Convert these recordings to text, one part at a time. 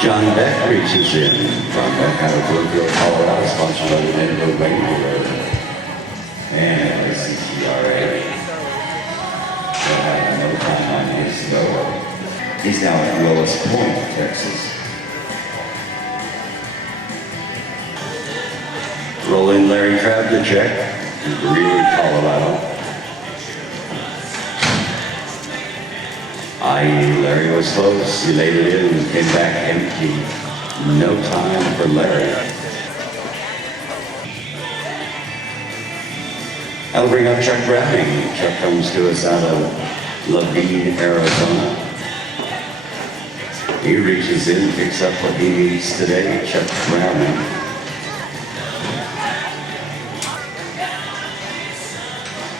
John Beck reaches in. John Beck out of Bloomfield, Colorado, sponsored by the Denver Radio and the CGRA. He'll have no time on his go. He's now at Willis Point, Texas. Rolling Larry Kravnicek in Greeley, Colorado. Larry was close. He laid it in and came back empty. No time for Larry. I'll bring up Chuck Browning. Chuck comes to us out of Laveen, Arizona. He reaches in, picks up what he needs today. Chuck Browning.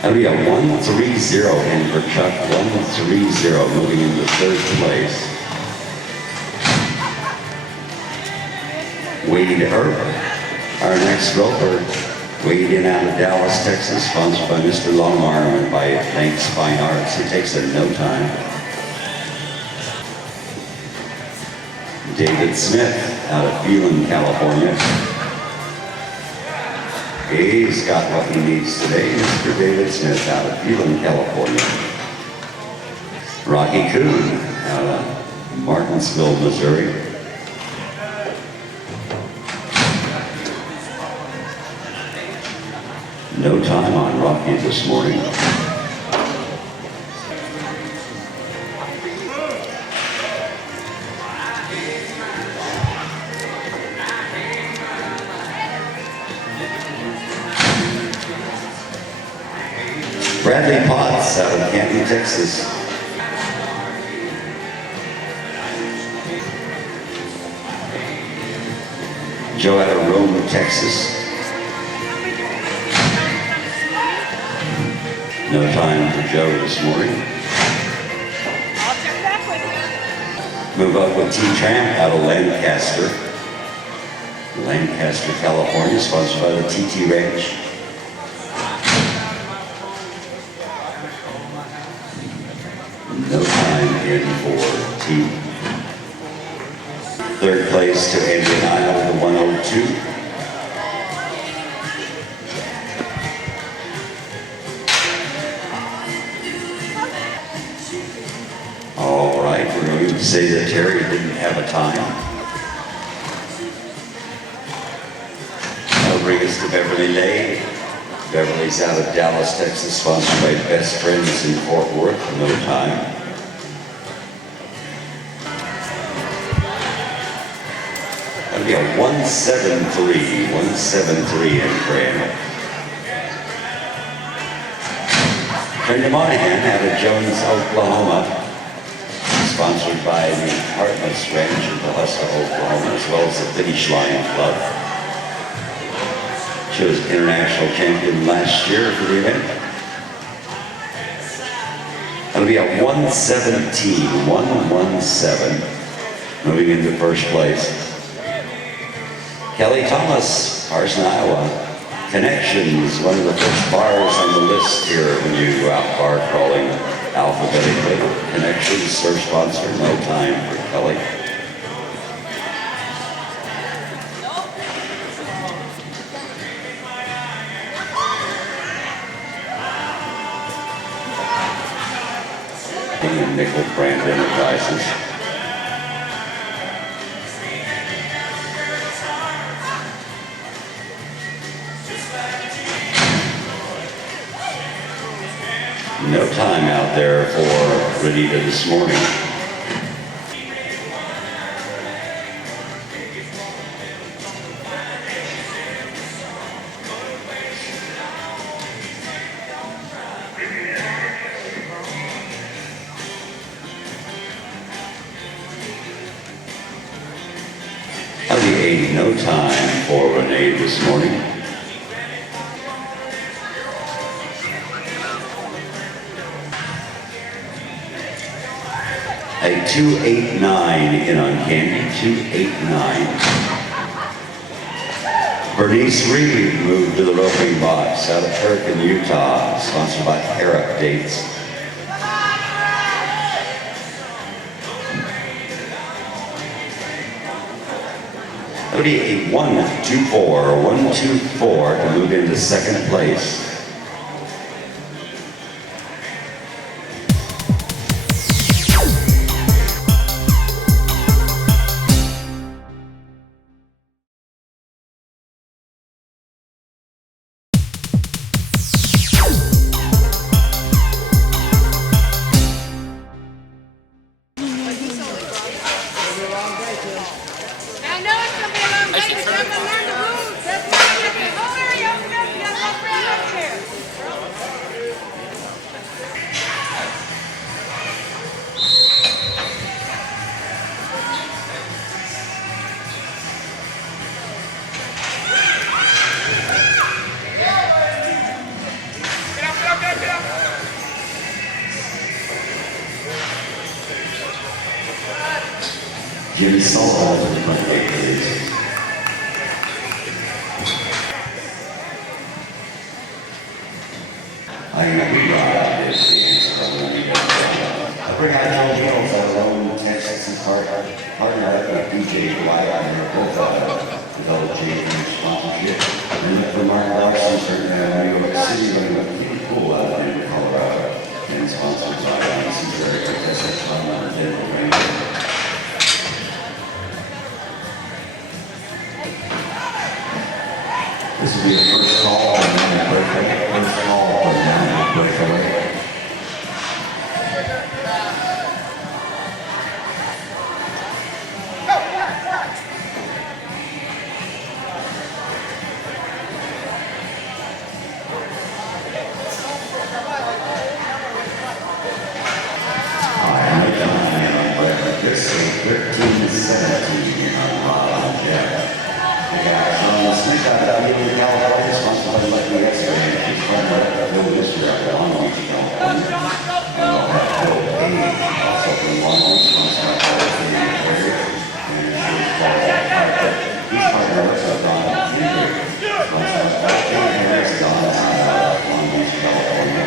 That'll be a 1-3-0 in for Chuck. 1-3-0, moving into third place. Wade Earp, our next roper, weighed in out of Dallas, Texas, sponsored by Mr. Longarm and by Thanks Fine Arts. He takes it in no time. David Smith out of Phelan, California. He's got what he needs today, Mr. David Smith out of Phelan, California. Rocky Coon out of Martinsville, Missouri. No time on Rocky this morning. Bradley Potts out of Canton, Texas. Joe out of Rome, Texas. No time for Joe this morning. I'll check back with you. Move up with T-Tramp out of Lancaster. Lancaster, California, sponsored by the TT Ranch. No time in for T. Third place to Andy and I out of the 102. All right, we're going to say that Terry didn't have a time. That'll bring us to Beverly Lay. Beverly's out of Dallas, Texas, sponsored by Best Friends in Fort Worth. No time. That'll be a 173 in Graham. Brenda Monahan out of Jones, Oklahoma, sponsored by the Hartness Ranch in Tulsa, Oklahoma, as well as the Finish Line Club. She was international champion last year for the event. That'll be a 117, 117, moving into first place. Kelly Thomas, Carson, Iowa. Connections, one of the first bars on the list here when you go out bar crawling alphabetically. Connections, their sponsor, no time for Kelly. And Nickel Brand Enterprises. No time out there for Renita this morning. No time for Renee this morning. A 289 in on Candy, 289. Bernice Reed moved to the roping box out of Perkin, Utah, sponsored by Air Updates. be a 1-2-4 to move into second place. I know it's gonna be a long day, but you're gonna learn the rules. That's why you're gonna be whole area open up. You gotta walk around up here. Jimmy Sullivan is my favorite. I bring out Joe Mills, our own Texas partner with DJ Dwight on their both developed JV sponsorship. And for Mark Larson, New York City, running a pretty cool out in Colorado. And sponsored by Cesar Texas Fund on Denver. This will be the first call and then a breakaway. First call and then a breakaway. This is 13-17 on Jeff. We got Smith out of California, sponsored by Lucky X-Ray. He's from Rodeo this year out of Long Beach, California. And we'll have Bill Page, also from Long Beach, sponsored by Lucky X-Ray. And he's partnered with Don Hendrick, sponsored by Don Hendrick, Don Long Beach, California.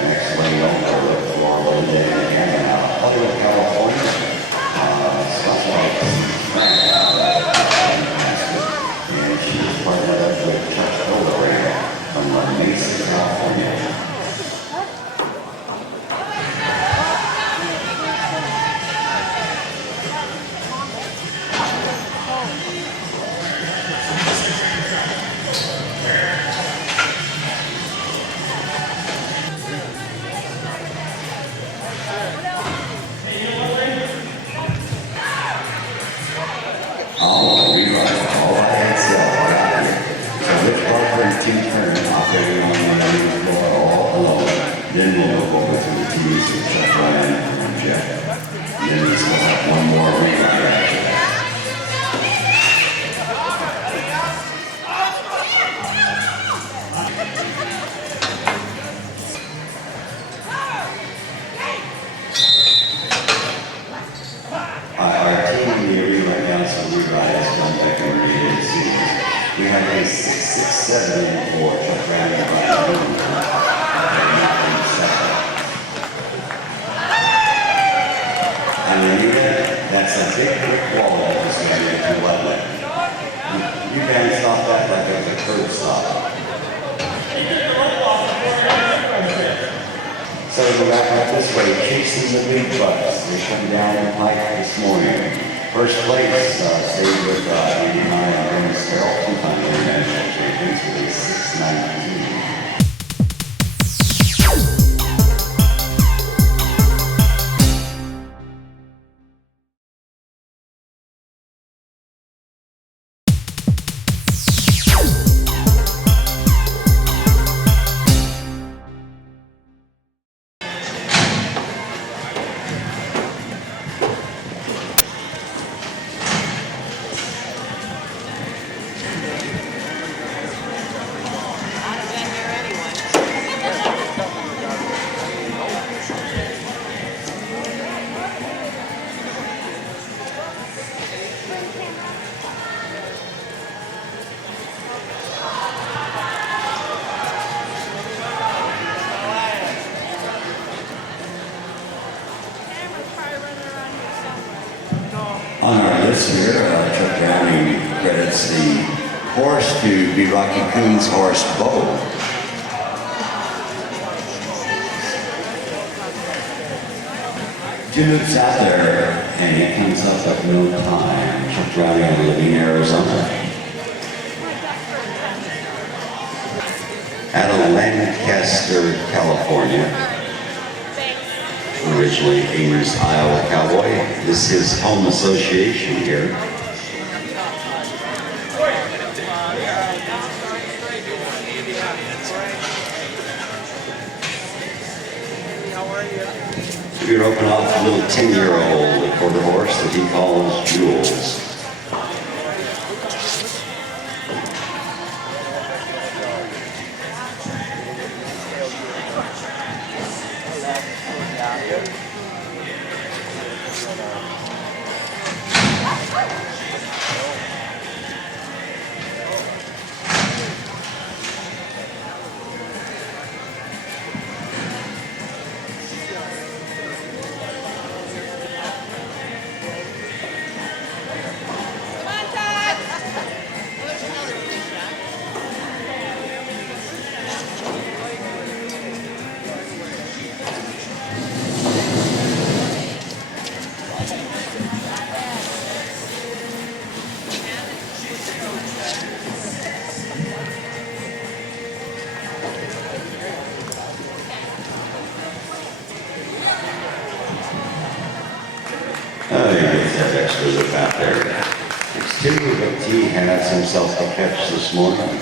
Next lane over with Florida, Indiana, Hollywood, California. Sponsored by and she's partnered up with Chuck Hildebrand from Mesa, California. Then we'll go over to the teams with Chuck Ryan and Jeff. Then we still have one more rerun after that. Our team in the arena right now, so we has come back and read series. We have a 6-6-7 for Chuck Ryan and Ryan Boone. That's a big brick wall that was going to be too lovely. You guys thought that like it was a curb stop. So to wrap up this way, chasing the big bucks. They come down the pike this morning. First place stayed with 89 on Sparrow, two-time international champions with a 6-19. On our list here, Chuck Browning credits the horse to be Rocky Coon's horse, Bo. 2 loops out there, and he comes up at no time. Chuck Browning of Levine, Arizona. Out of Lancaster, California. Originally Ames, Iowa cowboy. This is his home association here. We're open off a little 10-year-old quarter horse that he calls Jules. Oh, he gets that extra look out there. It's 2, but he has himself a catch this morning.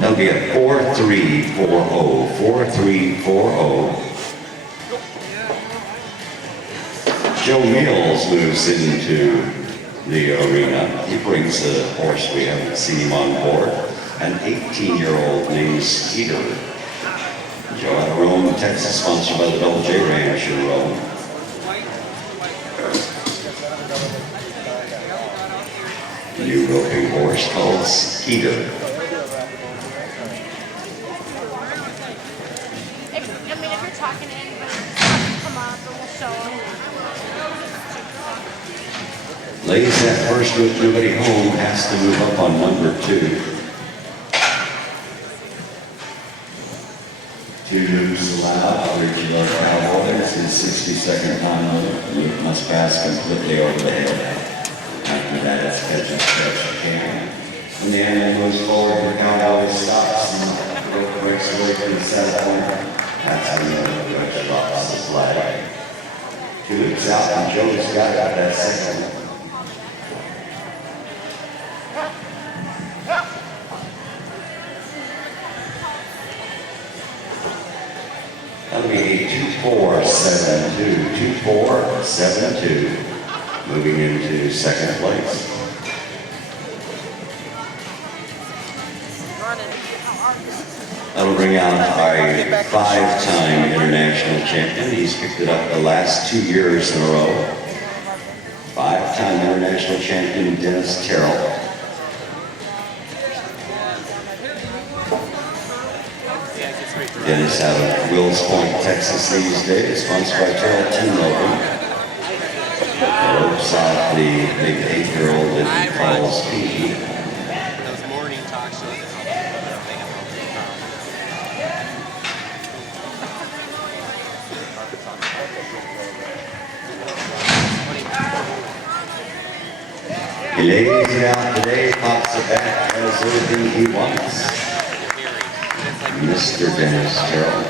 That'll be a 4-3-4-0. 4-3-4-0. Joe Mills moves into the arena. He brings a horse we haven't seen him on board, an 18-year-old named Skeeter. Joe out of Rome, Texas, sponsored by the Double J Ranch in Rome. New roping horse called Skeeter. If you're talking to anybody, come up and we'll show them. Lays that first with nobody home, has to move up on number 2. 2 loops allowed, original cowboy. It's his 62nd time limit. The loop must pass completely over the head. After that, it's catch up steps you can. When the animal moves forward, the cowboy stops and the rope breaks away from the saddle point. That's when the judge drops the flag. 2 loops out, and Joe's got that second one. That'll be a 2-4-7-2. 2-4-7-2. Moving into second place. That'll bring out our 5-time international champion. He's picked it up the last 2 years in a row. 5-time international champion Dennis Terrell. Dennis out of Wills Point, Texas these days, sponsored by Terrell Team Open. Ropes off the big 8-year-old that he calls P. Those morning talk shows. He lays it out today, pops it back, has everything he wants. Mr. Dennis Terrell.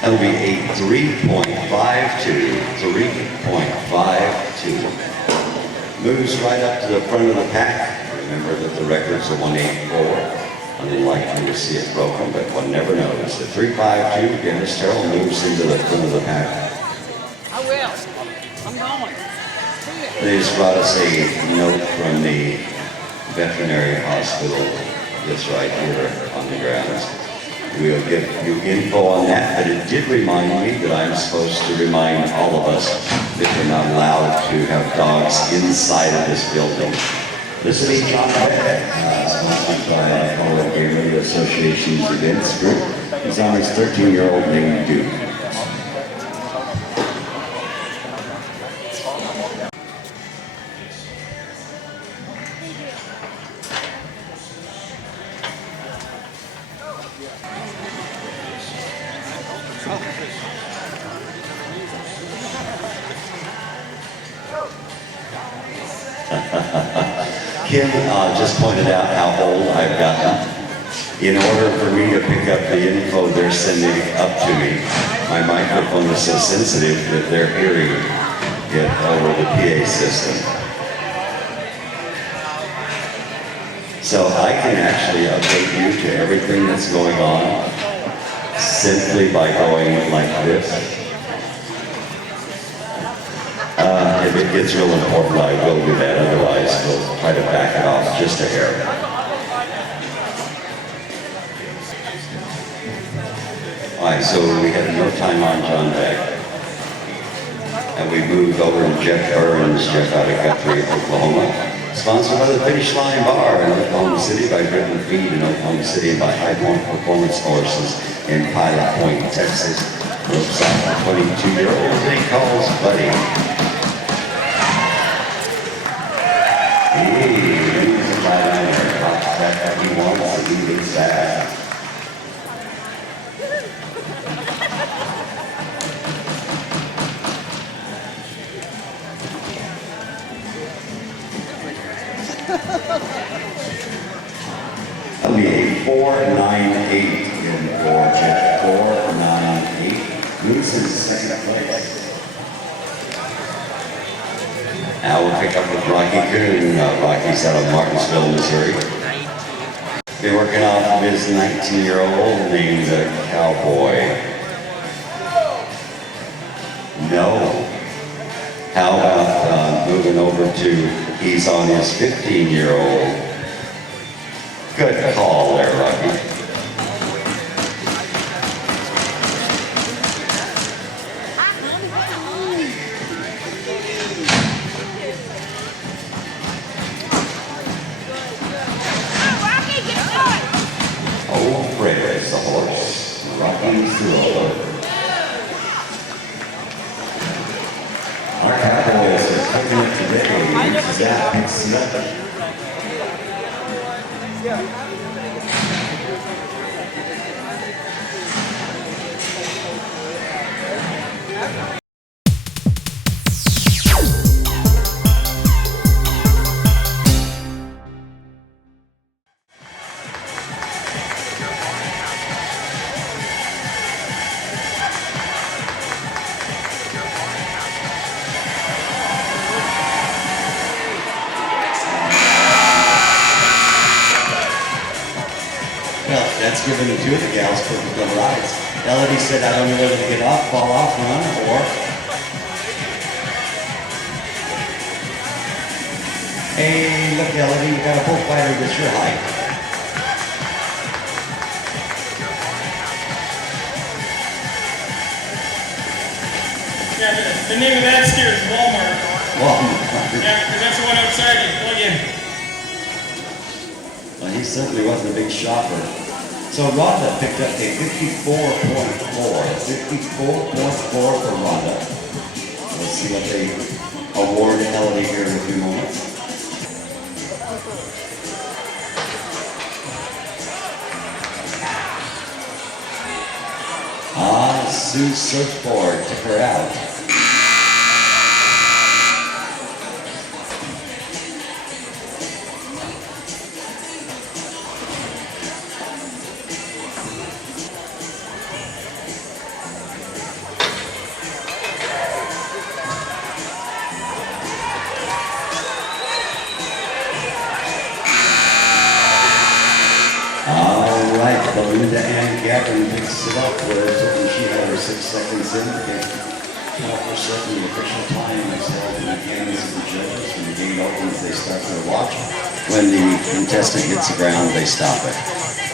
That'll be a 3.52. 3.52. Moves right up to the front of the pack. Remember that the record's a 184. Unlikely to see it broken, but one never knows. The 3.52, Dennis Terrell moves into the front of the pack. I will. I'm going. They just brought us a note from the veterinary hospital that's right here on the grounds. We'll give you info on that, but it did remind me that I'm supposed to remind all of us that we're not allowed to have dogs inside of this building. This will be John Beck, sponsored by Colorado Radio Association's events group. He's on his 13-year-old named Duke. Kim just pointed out how old I've gotten. In order for me to pick up the info they're sending up to me, my microphone is so sensitive that they're hearing it over the PA system. So I can actually update you to everything that's going on simply by going like this. If it gets real important, I will do that. Otherwise, we'll try to back it off just a hair. All right, so we had no time on John Beck. And we moved over to Jeff Burns, Jeff out of Guthrie, Oklahoma. Sponsored by the Finish Line Bar in Oklahoma City, by Britain Feed in Oklahoma City, and by High Point Performance Horses in Pilot Point, Texas. Ropes off the 22-year-old that he calls Buddy. Hey, he's a right on there. Talks that he wants and he gets that. That'll be a 4.98 in for Jeff. 4.98. Moves in second place. Now we'll pick up with Rocky Coon. Rocky's out of Martinsville, Missouri. Been working off his 19-year-old named Cowboy. No. How about moving over to, he's on his 15-year-old. Good call there, Rocky. Is the horse. Rocky's the roller. Our Cowboys are taking it today. Zach Smith. Well, that's given to two of the gals for the rides. Elodie said, I don't know whether to get off, fall off, run, or... Hey, look, Elodie, you got a bullfighter that's your height. Yeah, the name of that steer is Walmart. Walmart. Yeah, because that's the one outside you plug in. Well, he certainly wasn't a big shopper. So Rhonda picked up a 54.4. 54.4 for Rhonda. Let's see what they award Elodie here in a few moments. Sue Surfboard took her out. Belinda Ann Gavin picks it up where she had her 6 seconds in. Okay. 12% the official time is held in the hands of the judges. When the gate opens, they start their watch. When the contestant hits the ground, they stop it.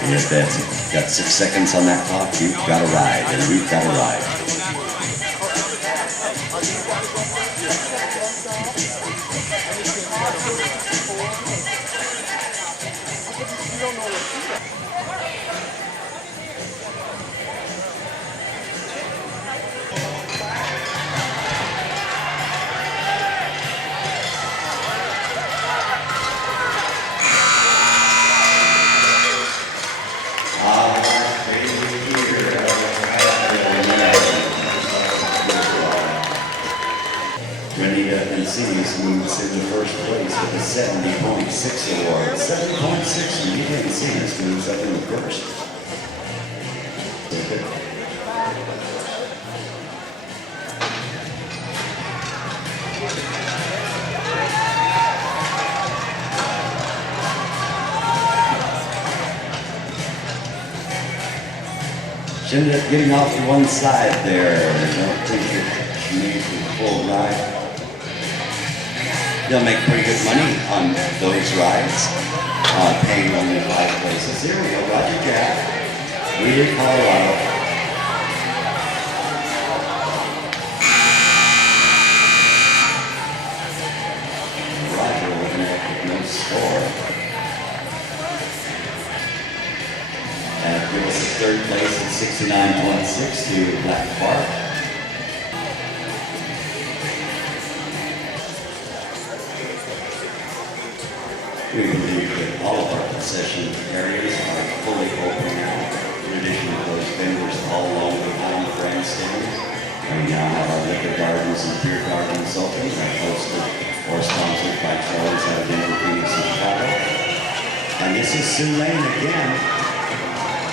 And if that's got 6 seconds on that clock, you've got a ride, and we've got a ride. Moves into first place with a 70.6 award. 70.6, and you didn't see this moves up in the first. Okay. She ended up getting off to one side there. I don't think she made the full ride. They'll make pretty good money on those rides, paying only 5 places. Here we go, Roger Jack, Rodeo, Colorado. Roger looking at no score. And it was the 3rd place at 69.6 to Black Park. We believe that all of our concession areas are fully open now, in addition to those vendors all along behind the grandstand. We now have our liquor gardens and beer gardens open, hosted or sponsored by Charlie's out of Denver, Phoenix, and Chicago. And this is Sue Lane again.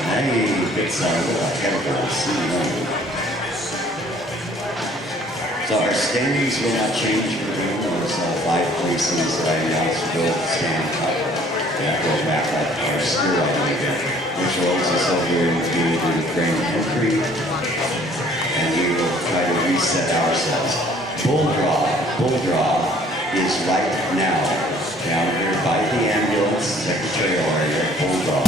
Hey, it's a little ahead of us, Sue Lane. So our standings will not change for those 5 places that I announced will stand up. That will back up our steer riding event, which rolls us over into the Grand Country, and we will try to reset ourselves. Bull draw is right now down here by the ambulance, Secretarial area, bull draw.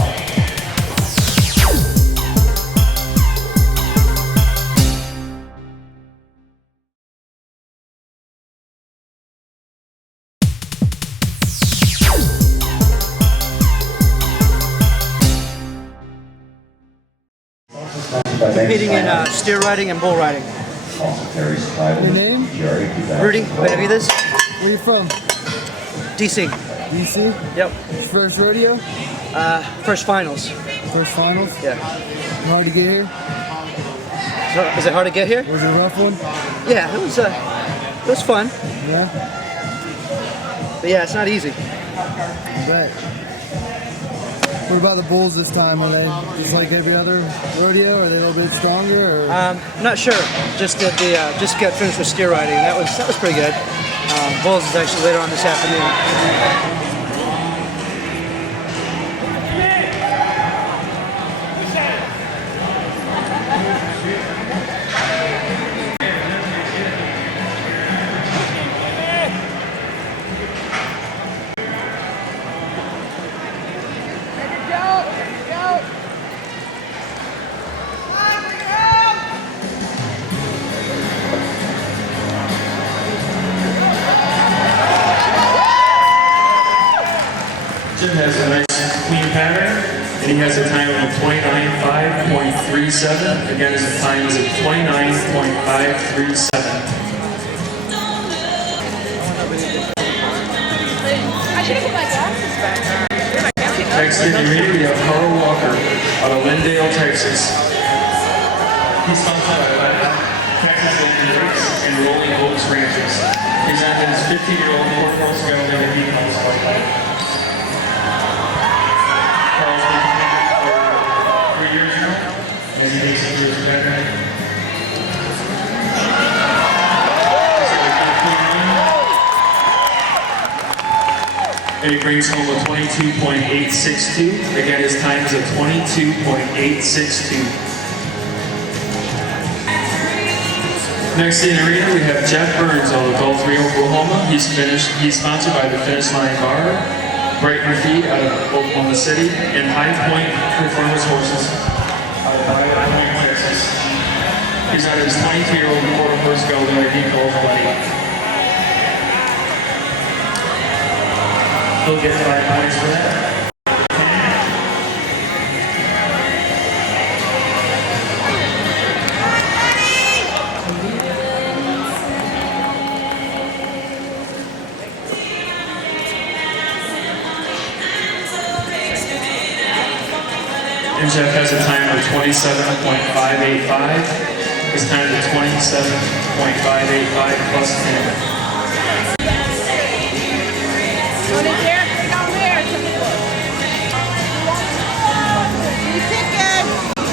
Competing in steer riding and bull riding. Your name? Rudy Benavides. Where you from? DC. DC? Yep. First rodeo? First finals. First finals? Yeah. Hard to get here? So, is it hard to get here? Was it a rough one? Yeah, it was fun. Yeah? But yeah, it's not easy. I bet. What about the bulls this time? Are they just like every other rodeo? Are they a little bit stronger? Or? Not sure. Just got finished with steer riding. That was pretty good. Bulls is actually later on this afternoon. Jim has a nice clean pattern, and he has a time of 29.5.37. Again, his time is at 29.537. I should have put my glasses back. Next in the arena, we have Carl Walker out of Lindale, Texas. He's sponsored by Texas Lakes and Rolling Oaks Ranches. He's on his 15-year-old four-horse gelding that he comes by. Carl's been competing for 3 years now, as he takes into his veterinary. And he brings home a 22.862. Again, his time is a 22.862. Next in the arena, we have Jeff Burns out of Gulf 3, Oklahoma. He's sponsored by the Finish Line Bar, Brighton Feed out of Oklahoma City, and High Point Performance Horses out of High Point, Texas. He's on his 22-year-old quarter horse gelding he called Buddy. He'll get 5 points for that. And Jeff has a time of 27.585. His time is 27.585 plus 10.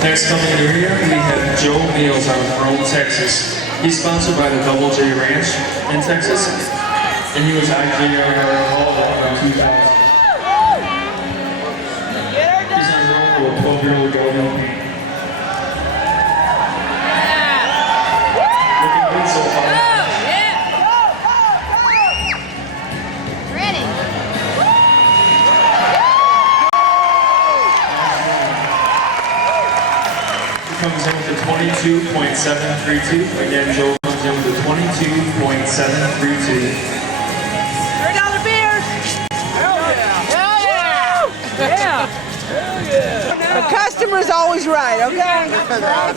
Next coming in here, we have Joe Meals out of Rome, Texas. He's sponsored by the Double J Ranch in Texas, and he was IGRA all around 2000. He's on Rome with a 12-year-old gelding. Looking good so far. Comes in with a 22.732. Again, Joe comes in with a 22.732. $3 beers. Hell yeah! Yeah! The customer's always right, okay? Going on.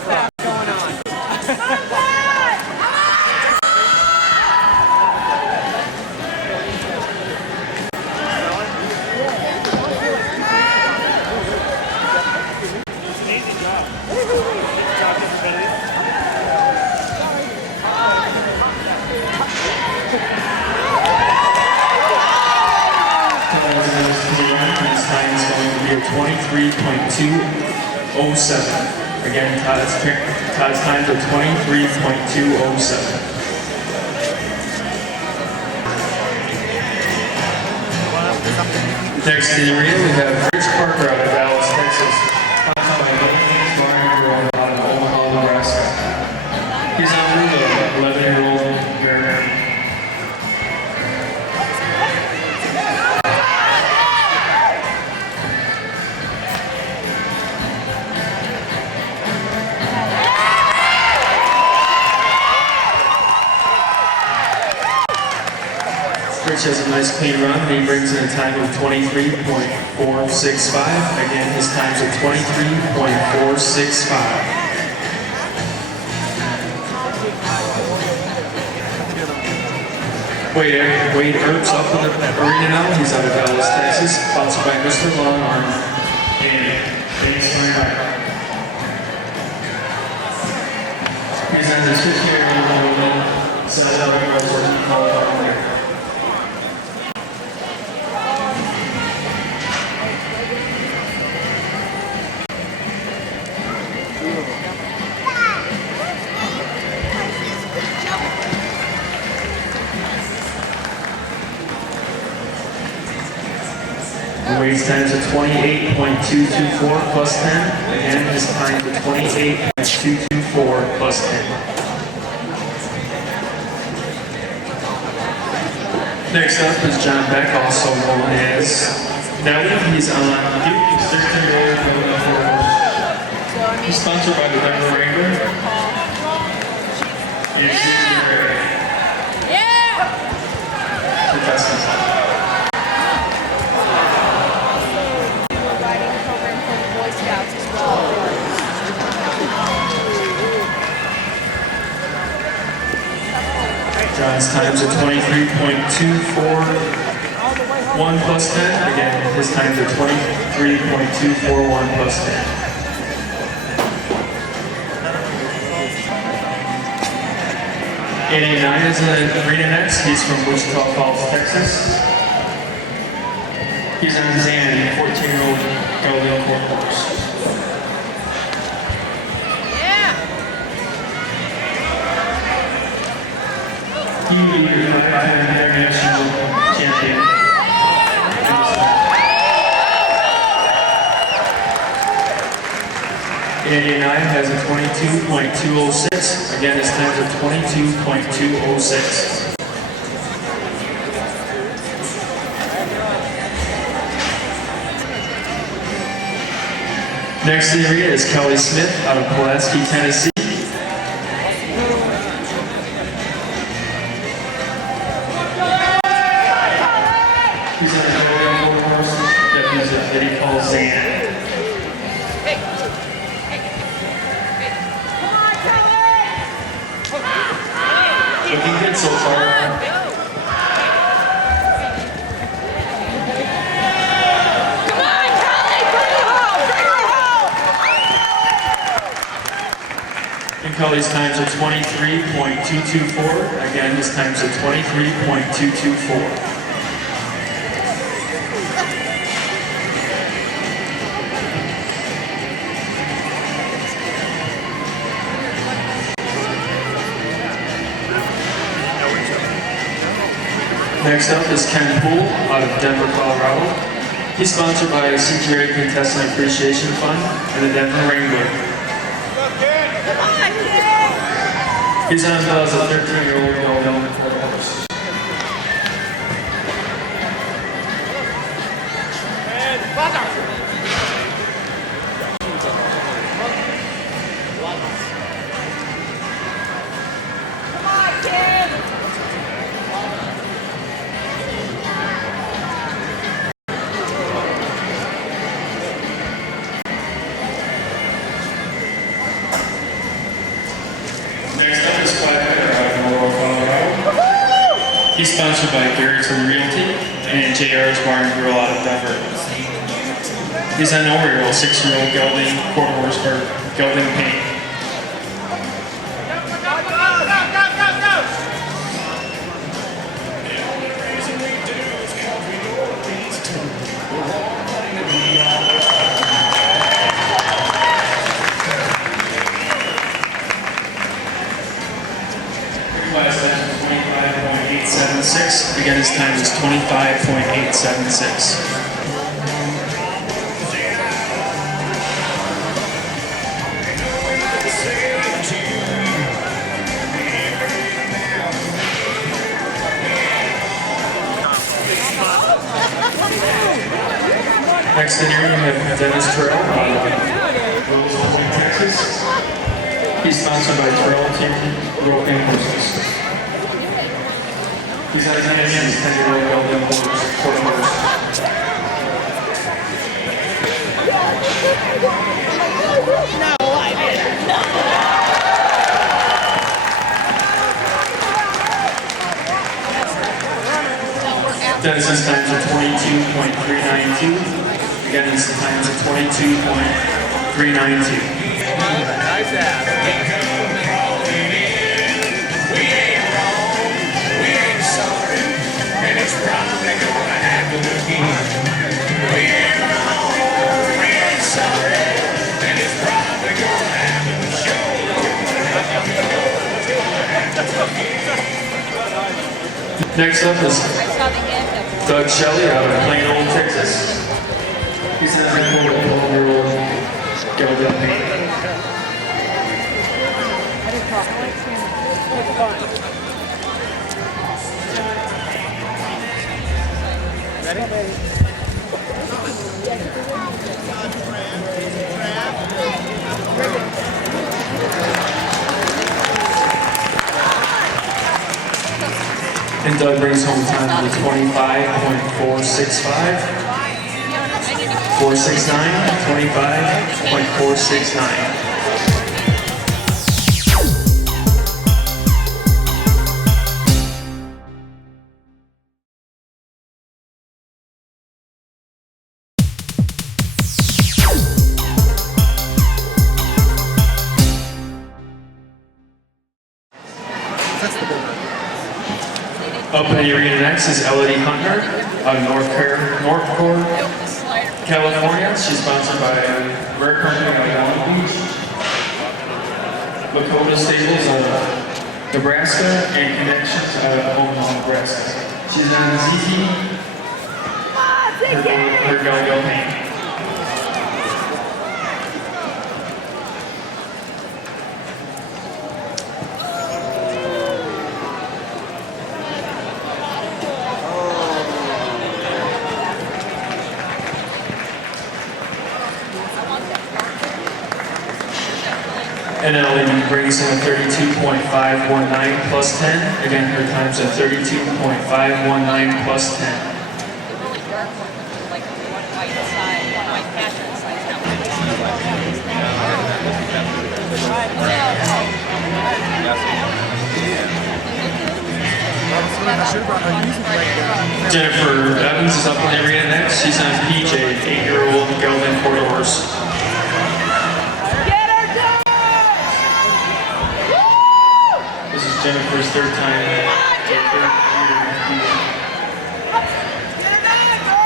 His time is going to be a 23.207. Again, Todd's time is a 23.207. Next in the arena, we have Rich Parker out of Dallas, Texas. Out of Omaha, Nebraska. He's on route of 11-year-old American. Rich has a nice clean run, and he brings in a time of 23.465. Again, his time's at 23.465. Wade Earps up in the arena now. He's out of Dallas, Texas, sponsored by Mr. Longhorn and James Steiner. He's on his 15-year-old set up in Elkhorn. Wade's time is at 28.224 plus 10. Again, his time is 28.224 plus 10. Next up is John Beck, also known as Nelly. He's on 13-year-old. He's sponsored by the Denver Wrangler. Yeah! Riding program for the Boy Scouts as well. John's time's at 23.241 plus 10. Again, his time's at 23.241 plus 10. '89 is in the arena next. He's from Wichita Falls, Texas. He's on his hand, 14-year-old gelding horse. He will be your international champion. '89 has a 22.206. Again, his times are 22.206. Next in the arena is Kelly Smith out of Pulaski, Tennessee. He's on a rodeo horse that he calls Zan. Looking good so far. And Kelly's times are 23.224. Again, his times are 23.224. Next up is Ken Poole out of Denver, Colorado. He's sponsored by IGRA Contestant Appreciation Fund and the Denver Wrangler. He's on as a 13-year-old Elkhorn horse. He's sponsored by Garrettson Realty and JR's Bar and Grill out of Denver. He's on Oreo, 6-year-old gelding, quarter horse for gelding paint. Again, his time is 25.876. Next in here we have Dennis Terrell out of Roseland, Texas. He's sponsored by Terrell Team Roping Horses. He's on his hands, he's 10-year-old gelding horse, quarter horse. No, I didn't. Dennis's times are 22.392. Again, his times are 22.392. Nice ass. Next up is Doug Shelley out of Plain Old, Texas. He's an 12-year-old gelding paint. And Doug brings home time to 25.465. 469, 25.469. Up in the arena next is Elodie Hunter out of North California. She's sponsored by a rare company out of Long Beach, Lakota Stables out of Nebraska, and Connections out of Omaha, Nebraska. She's on ZT, her Galgo paint. brings in a 32.519 plus 10. Again, her time's a 32.519 plus 10. Jennifer Evans is up in the arena next. She's on PJ, 8-year-old gelding quarter horse. Get her done! This is Jennifer's third time. Get her done, girl!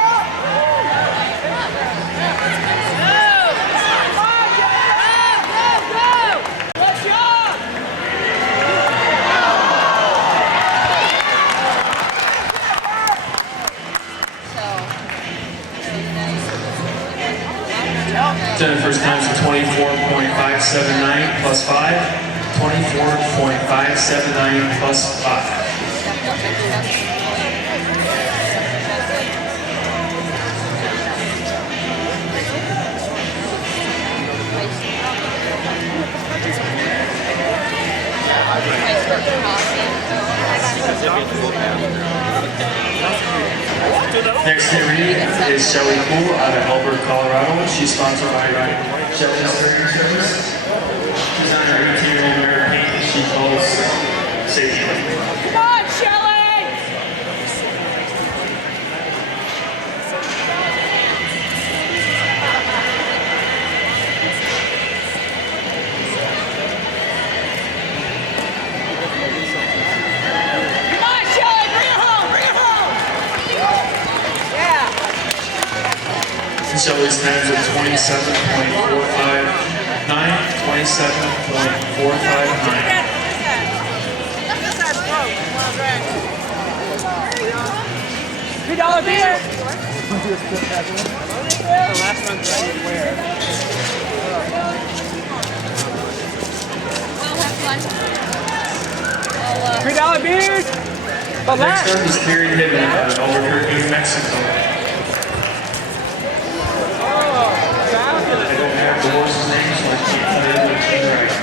Go! Good job! Jennifer's time's a 24.579 plus 5. 24.579 plus 5. Next in the ring is Shelly Poole out of Elkhorn, Colorado. She's sponsored by Shelly's Training Service. She's on her 18-year-old mare paint. She calls safely. Come on, Shelly! Come on, Shelly! Bring it home! Bring it home! Yeah! Shelly's times are 27.459. 27.459. $2 beer! $3 beers! Next up is Terry Hibbon out of Albuquerque, New Mexico. I don't have the horse's name, so I can't tell you which is right.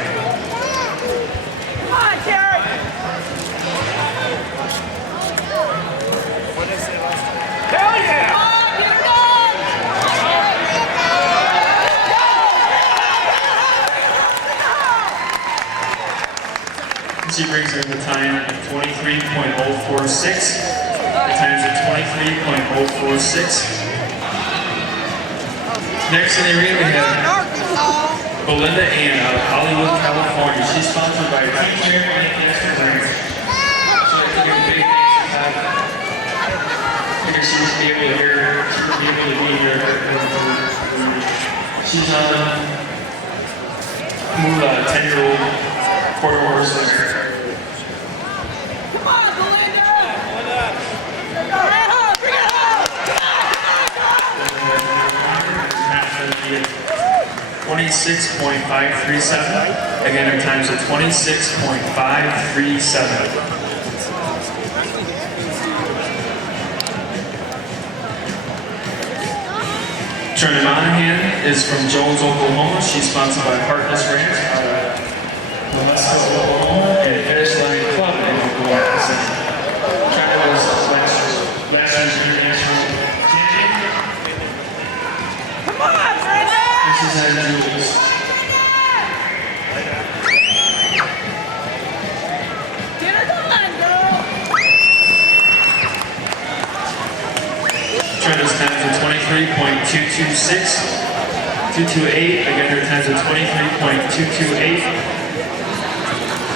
Come on, Terry! Hell yeah! Come on, get it done! She brings in the time of 23.046. The times are 23.046. Next in the arena we have Belinda Ann out of Hollywood, California. She's sponsored by Teacher and Cancer Grant. So I think it's a big I figure she would be able to hear her. She would be able to be here. She's on Mula, 10-year-old quarter horse. Come on, Belinda! Bring it home! Bring it home! 26.537. Again, our times are 26.537. Trina Monahan is from Jones, Oklahoma. She's sponsored by Partners Ranch out of Nebraska, Oklahoma, and Harris Line Club in Oklahoma. Trina was last year's international champion. Come on, Brenda! This is our Julius. Get her done, girl! Trina's times are 23.226, 228. Again, her times are 23.228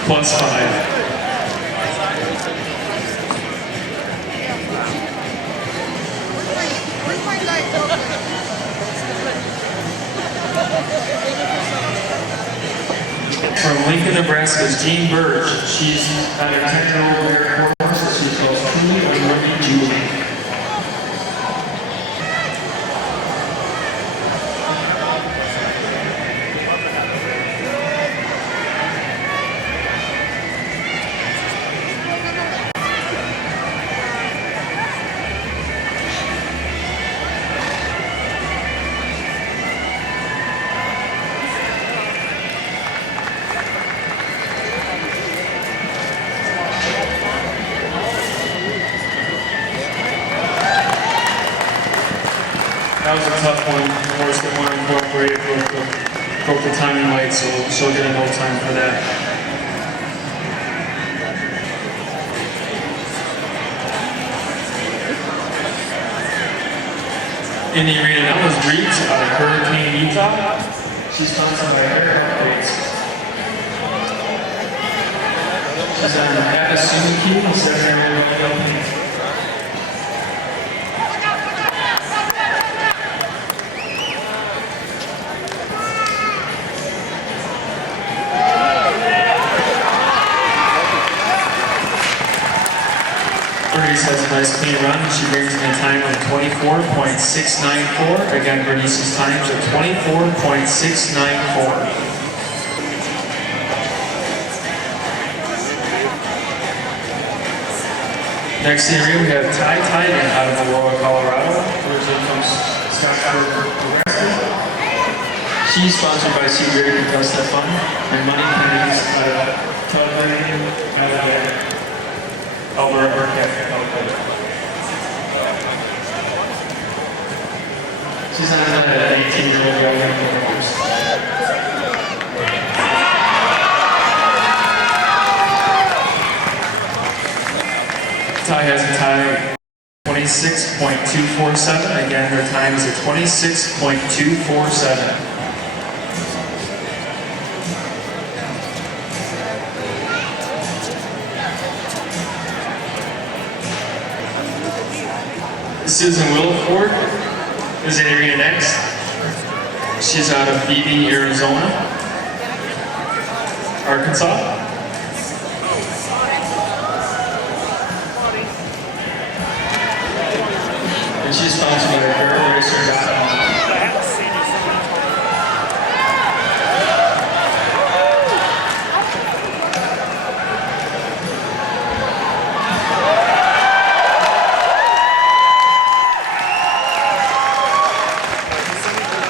plus 5. From Lincoln, Nebraska's Jean Burge. She's on a 10-year-old mare horse that she calls Truly Unworthy Julie. That was a tough one. Of course, the one incorporated broke the timing light, so she'll get a no time for that. In the arena, that was Reeds out of Hurricane, Utah. She's sponsored by Air. She's on Abasuki, 7-year-old LP. Bernice has a nice clean run. She brings in a time of 24.694. Again, Bernice's times are 24.694. Next in the arena, we have Ty Tynan out of Aurora, Colorado. Originally from Scottsburg, Nebraska. She's sponsored by IGRA Contestant Fund and money pennies out of television out of Alberta, California. She's on an 18-year-old young course. Ty has a time 26.247. Again, her time is at 26.247. Susan Williford is in arena next. She's out of Phoebe, Arizona, Arkansas. And she's sponsored by Barrel Racer.com.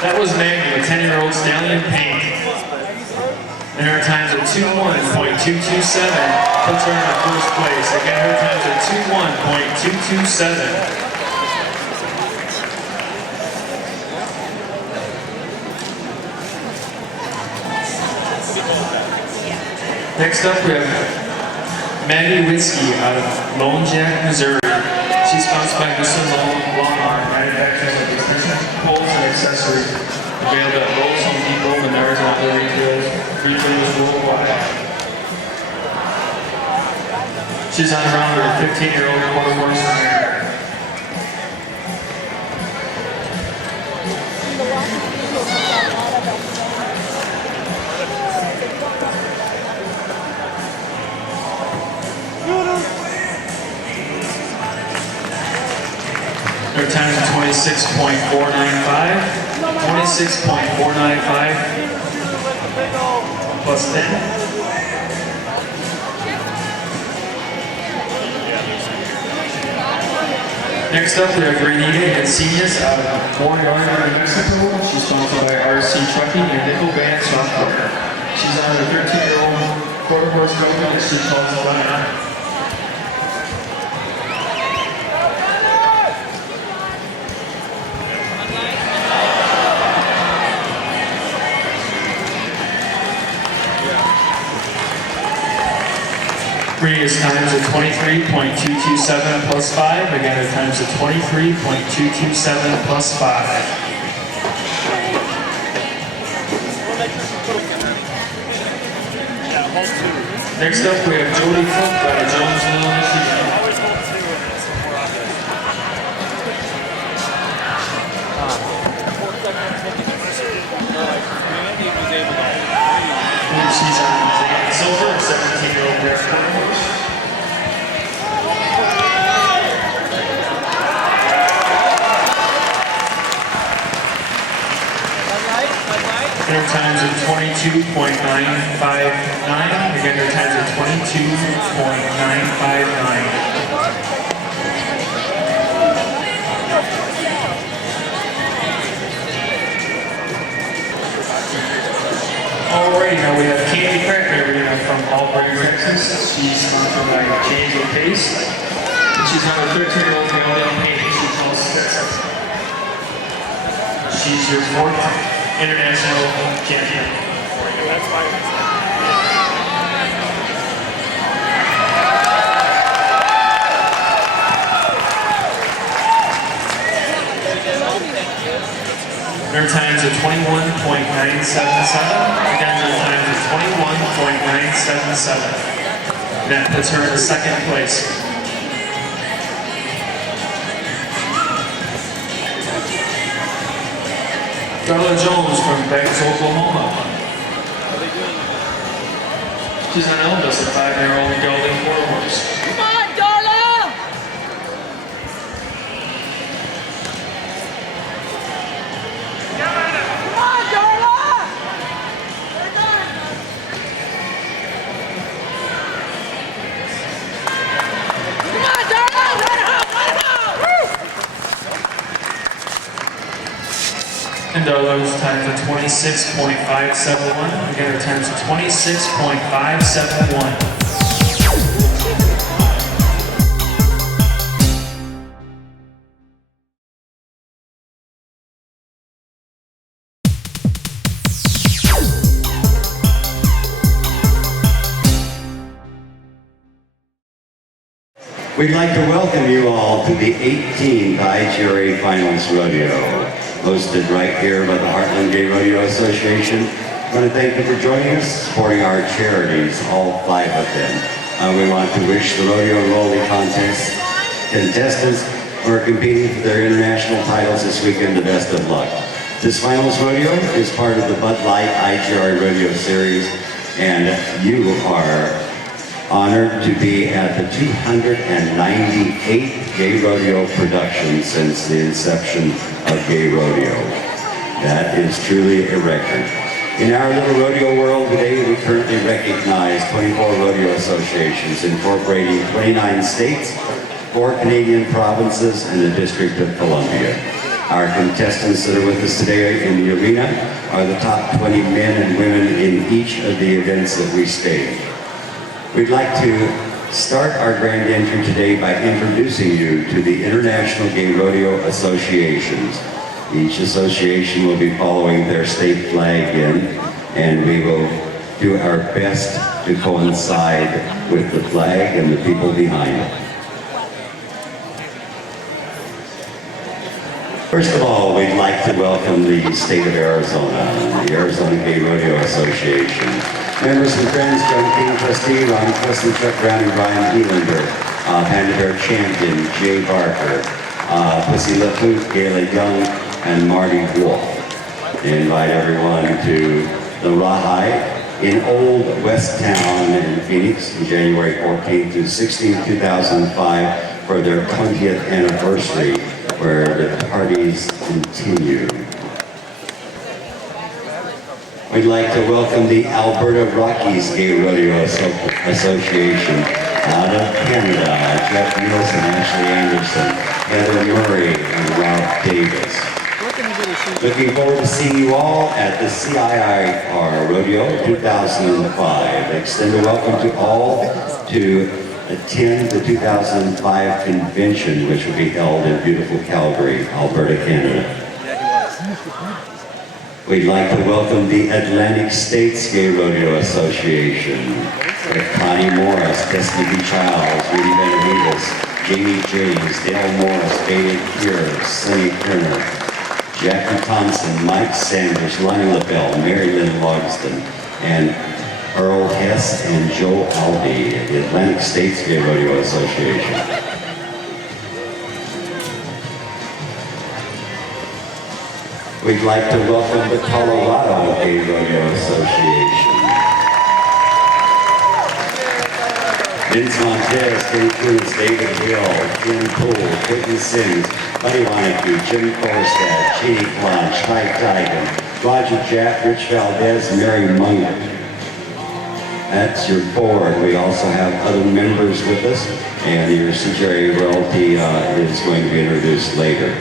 That was Maggie, a 10-year-old stallion paint. And her times are 21.227, puts her in the first place. Again, her times are 21.227. Next up, we have Maggie Whiskey out of Lone Jack, Missouri. She's sponsored by Mr. Longhorn, manufacturing of extension poles and accessories. Available at Lowe's, Home Depot, Menards, and other retailers worldwide. She's on around her 15-year-old quarter horse from there. Their time is 26.495. 26.495 plus 10. Next up, we have Renita Encinas out of Fort Yard, New Mexico. She's sponsored by RC Trucking and Nickel Band Software. She's on a 13-year-old quarter horse company that she calls Elkhorn. Renita's times are 23.227 plus 5. Again, her times are 23.227 plus 5. Next up, we have Jody Cook out of Jonesville, Michigan. She's on silver, 17-year-old Airborne horse. Their times are 22.959. Again, their times are 22.959. Alrighty, now we have Candy Cracker from Albury, Texas. She's sponsored by James O'Pace. And she's on a 13-year-old male paint. She calls Stetson. She's your 4th international champion. That's fine. Their times are 21.977. Again, their times are 21.977. That puts her in 2nd place. Darla Jones from Vegas, Oklahoma. She's an eldest, a 5-year-old gelding quarter horse. Come on, Darla! Come on, Darla! We're done. Come on, Darla! Run it home, run it home! Woo! And Darla's times are 26.571. Again, her times are 26.571. We'd like to welcome you all to the 18th IGRA Finals Rodeo, hosted right here by the Heartland Gay Rodeo Association. I want to thank you for joining us, supporting our charities, all 5 of them. We want to wish the Rodeo Rolling Contest contestants who are competing for their international titles this weekend the best of luck. This Finals Rodeo is part of the Bud Light IGRA Rodeo Series, and you are honored to be at the 298th Gay Rodeo production since the inception of Gay Rodeo. That is truly a record. In our little rodeo world today, we currently recognize 24 rodeo associations incorporating 29 states, 4 Canadian provinces, and the District of Columbia. Our contestants that are with us today in the arena are the top 20 men and women in each of the events that we stage. We'd like to start our grand entry today by introducing you to the International Gay Rodeo Associations. Each association will be following their state flag in, and we will do our best to coincide with the flag and the people behind it. First of all, we'd like to welcome the state of Arizona, the Arizona Gay Rodeo Association. Members and friends, John King, trustee, Ron Custom, Chuck Brown, and Brian Elander, Panda Bear champion, Jay Barker, Pussy LaFoot, Gayla Young, and Marty Wolf. They invite everyone to the Rawhide in Old West Town in Phoenix on January 14th through 16th, 2005 for their 20th anniversary, where the parties continue. We'd like to welcome the Alberta Rockies Gay Rodeo Association out of Canada, Jeff Nielsen, Ashley Anderson, Heather Murray, and Rob Davis. Looking forward to seeing you all at the CIIR Rodeo 2005. Extend a welcome to all to attend the 2005 convention, which will be held in beautiful Calgary, Alberta, Canada. We'd like to welcome the Atlantic States Gay Rodeo Association. Connie Morris, Destiny B. Childs, Rudy Benavides, Jamie James, Dale Morris, Bailey Keir, Sonny Kerner, Jackie Thompson, Mike Sanders, Lonnie LaBelle, Mary Lynn Logston, and Earl Hess and Joe Albee, the Atlantic States Gay Rodeo Association. We'd like to welcome the Colorado Gay Rodeo Association. Vince Montez, Kenny Cruz, David Hill, Ken Poole, Clayton Sims, Buddy Wanacue, Jim Korstad, Cheney Blanche, Ty Tigan, Roger Jack, Rich Valdez, Mary Munger. That's your board. We also have other members with us, and your CGRA royalty is going to be introduced later.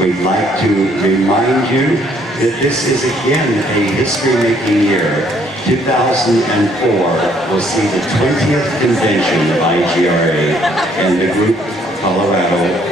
We'd like to remind you that this is again a history-making year. 2004 will see the 20th convention of IGRA and the group Colorado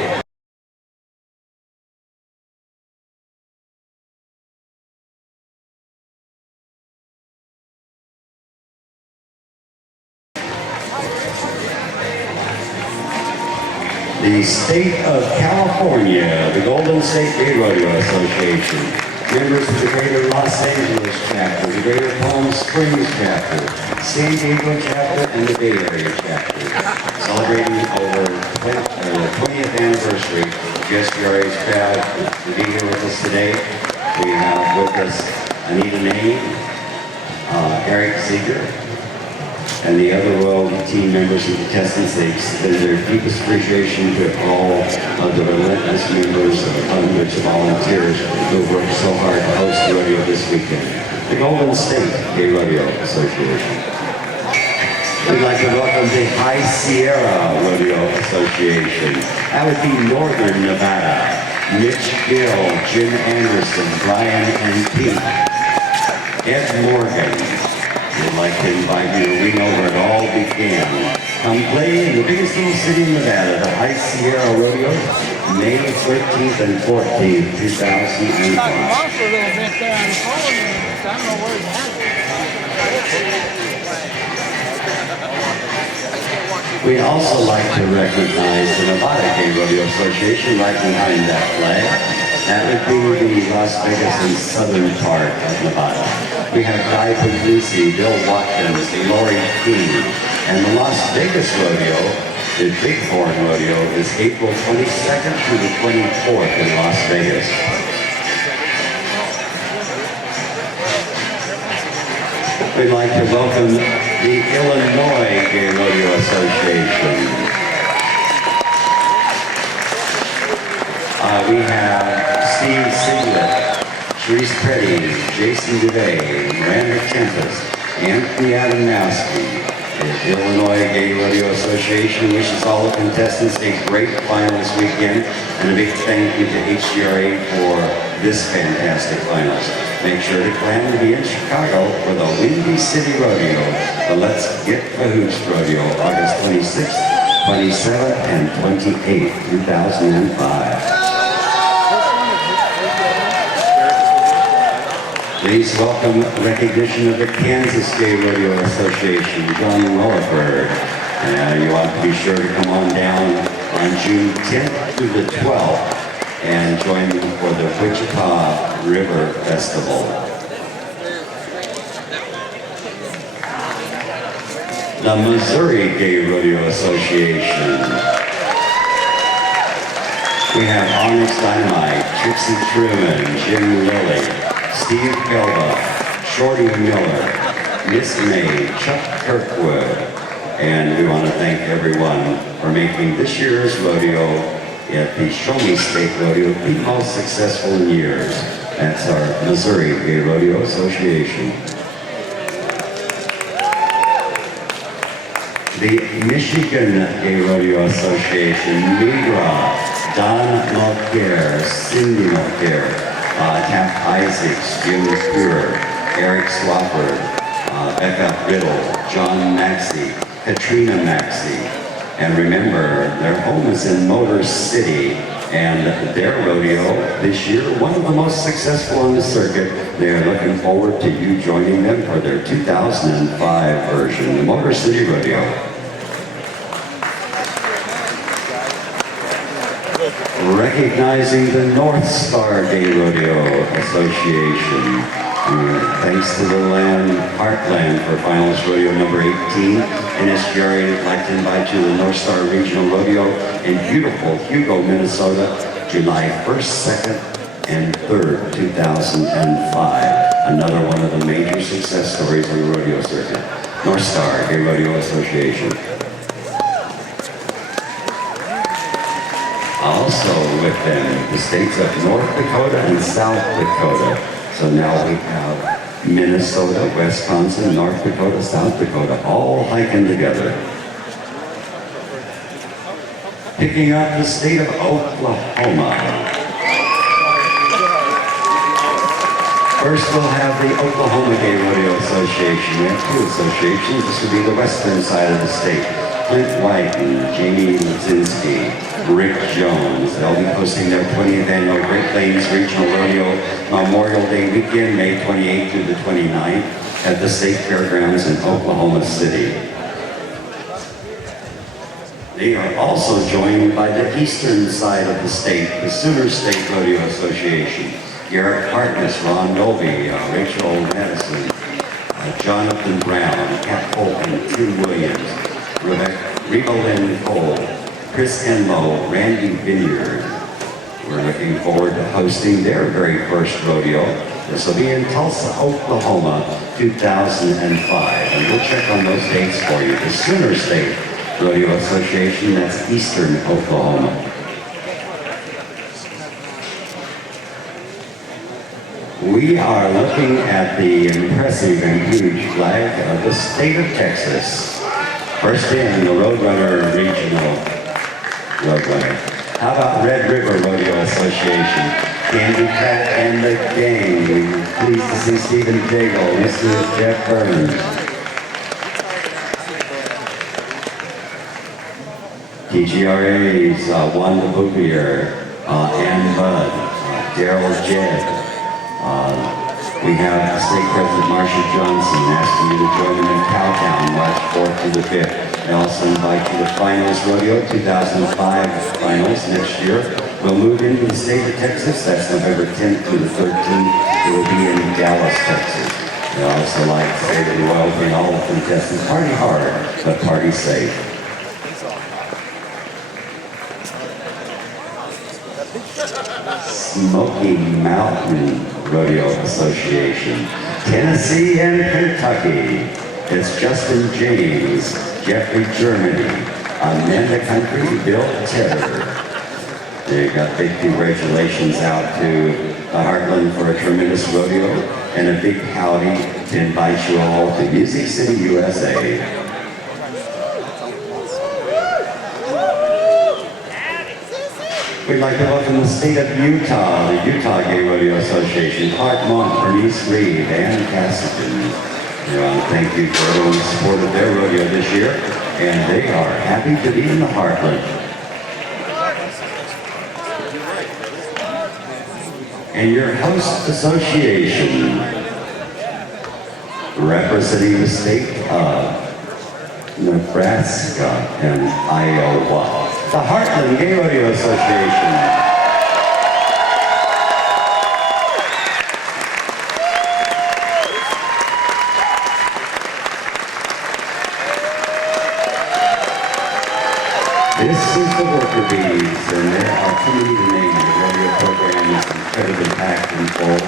The State of California, the Golden State Gay Rodeo Association, members of the Greater Los Angeles chapter, the Greater Palm Springs chapter, San Diego chapter, and the Bay Area chapter, celebrating over the 20th anniversary. GSGRA is proud to be here with us today. We have with us Anita Name, Eric Ziegler, and the other Royal team members and contestants. They extend their deepest appreciation to all of the relentless members of hundreds of volunteers who have worked so hard to host the rodeo this weekend. The Golden State Gay Rodeo Association. We'd like to welcome the High Sierra Rodeo Association. That would be Northern Nevada. Mitch Gill, Jim Anderson, Brian and Pete, Ed Morgan. We'd like to invite you to Reno where it all began. Come play in the biggest little city in Nevada, the High Sierra Rodeo, May 13th and 14th, 2005. We'd also like to recognize the Nevada Gay Rodeo Association right behind that flag. That would be the Las Vegas and southern part of Nevada. We have Guy Puglisi, Bill Watkins, Lori King, and the Las Vegas Rodeo, the Bighorn Rodeo, is April 22nd through the 24th in Las Vegas. We'd like to welcome the Illinois Gay Rodeo Association. We have Steve Siglet, Sharice Petty, Jason DeVay, Miranda Tempest, Anthony Adamowski. The Illinois Gay Rodeo Association wishes all the contestants a great finals weekend, and a big thank you to HGRA for this fantastic finals. Make sure to plan to be in Chicago for the Windy City Rodeo, the Let's Get Cahoots Rodeo, August 26th, 27th, and 28th, 2005. Please welcome recognition of the Kansas Gay Rodeo Association, John Williford. You want to be sure to come on down on June 10th through the 12th and join them for the Wichita River Festival. The Missouri Gay Rodeo Association. We have Onyx Dynamite, Trixie Truman, Jim Lilly, Steve Elba, Shorty Miller, Miss May, Chuck Kirkwood, and we want to thank everyone for making this year's rodeo at the Show Me State Rodeo the most successful in years. That's our Missouri Gay Rodeo Association. The Michigan Gay Rodeo Association, IGRA, Don Mulcair, Cindy Mulcair, Taft Isaacs, Jim Pure, Eric Swafford, Becca Riddle, John Maxey, Katrina Maxey. And remember, their home is in Motor City, and their rodeo this year, one of the most successful on the circuit. They are looking forward to you joining them for their 2005 version, the Motor City Rodeo. Recognizing the North Star Gay Rodeo Association. Thanks to the Heartland for Finals Rodeo number 18. And SGRA would like to invite you to the North Star Regional Rodeo in beautiful Hugo, Minnesota, July 1st, 2nd, and 3rd, 2005. Another one of the major success stories on the rodeo circuit. North Star Gay Rodeo Association. Also with them, the states of North Dakota and South Dakota. So now we have Minnesota, Wisconsin, North Dakota, South Dakota, all hiking together. Picking up the state of Oklahoma. First we'll have the Oklahoma Gay Rodeo Association. We have two associations. This would be the western side of the state. Clint White and Jamie Lazinski, Rick Jones. They'll be hosting their 20th annual Great Plains Regional Rodeo Memorial Day weekend, May 28th through the 29th at the State Fairgrounds in Oklahoma City. They are also joined by the eastern side of the state, the Sooner State Rodeo Association. Garrett Harkness, Ron Dolby, Rachel Madison, Jonathan Brown, Kat Fulton, Tim Williams, Reba Lynn Cole, Chris Enlow, Randy Vineyard. We're looking forward to hosting their very first rodeo. This will be in Tulsa, Oklahoma, 2005. And we'll check on those dates for you. The Sooner State Rodeo Association, that's eastern Oklahoma. We are looking at the impressive and huge flag of the state of Texas. First in, the Roadrunner Regional Roadrunner. How about Red River Rodeo Association? Candy Cat and the gang. Pleased to see Stephen Daigle, Mr. Jeff Burns. TGRA's Wanda Bouvier, Ann Budd, Daryl Jedd. We have State President Marsha Johnson asking you to join them in Cowtown, March 4th to the 5th. They also invite you to Finals Rodeo 2005 Finals next year. We'll move into the state of Texas. That's November 10th to the 13th. It will be in Dallas, Texas. They also like to say that we welcome all the contestants. Party hard, but party safe. Smoky Mountain Rodeo Association, Tennessee and Kentucky. It's Justin James, Jeffrey Germany, Amanda Country, Bill Tedder. They got big congratulations out to the Heartland for a tremendous rodeo and a big howdy to invite you all to Music City, USA. We'd like to welcome the state of Utah, the Utah Gay Rodeo Association, Clark Monk, Bernice Reed, Ann Cassidy. We want to thank you for everyone's support of their rodeo this year, and they are happy to be in the Heartland. And your host association, representing the state of Nebraska and Iowa. The Heartland Gay Rodeo Association. This is the Worker Bees, and there are too many to name. The rodeo program is incredibly packed and full.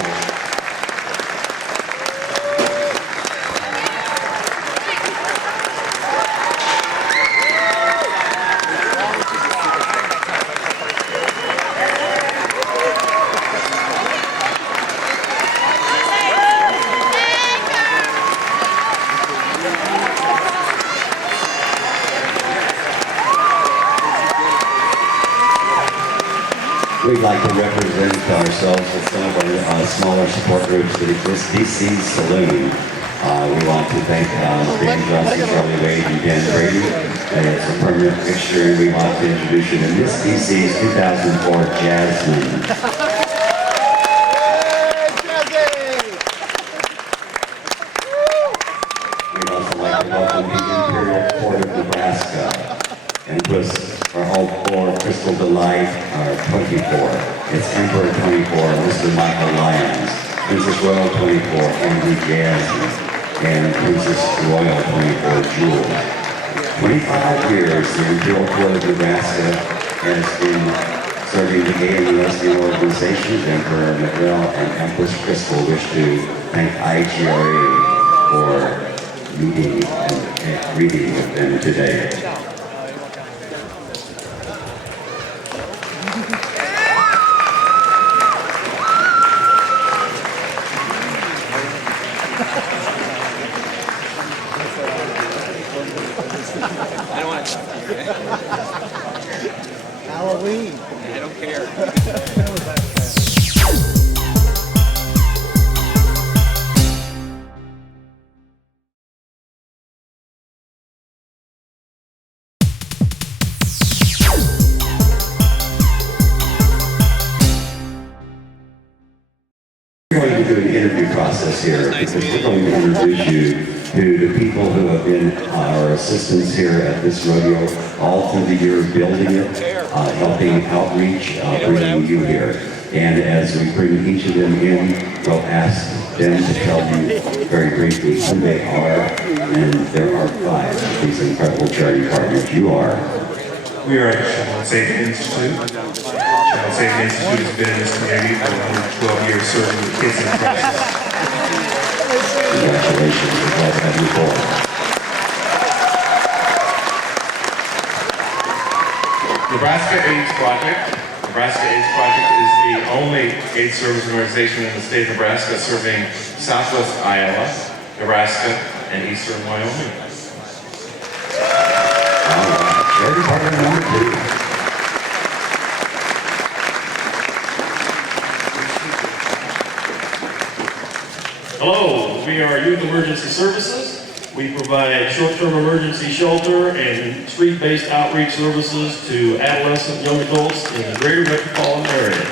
We'd like to represent ourselves with some of our smaller support groups that exist. DC's Saloon. We want to thank Dan Johnson, Charlie Wade, and Dan Brady. It's a permanent fixture, and we want to introduce you to Miss DC's 2004 Jasmine. We'd also like to welcome the Imperial Court of Nebraska. And was our whole floor, Crystal Delight, 24. It's Emperor 24, Mr. Michael Lyons. Princess Royal 24, Andy Jasmine. And Princess Royal 24, Jewel. 25 years, the Imperial Court of Nebraska has been serving the gay and lesbian organizations. Emperor Miguel and Empress Crystal wish to thank IGRA for meeting and reading with them today. Halloween. I don't care. We're going to do an interview process here because we're going to introduce you to the people who have been our assistants here at this rodeo all through the year, building it, helping outreach, bringing you here. And as we bring each of them in, we'll ask them to tell you very briefly who they are. And there are 5 of these incredible charity partners. You are. We are the Child Safety Institute. Child Safety Institute has been in this community for 112 years serving the kids in crisis. Congratulations. We're glad to have you aboard. Nebraska AIDS Project. Nebraska AIDS Project is the only AIDS service organization in the state of Nebraska serving southwest Iowa, Nebraska, and eastern Wyoming. Charity partner number 2. Hello, we are Youth Emergency Services. We provide short-term emergency shelter and street-based outreach services to adolescent young adults in the greater metropolitan area.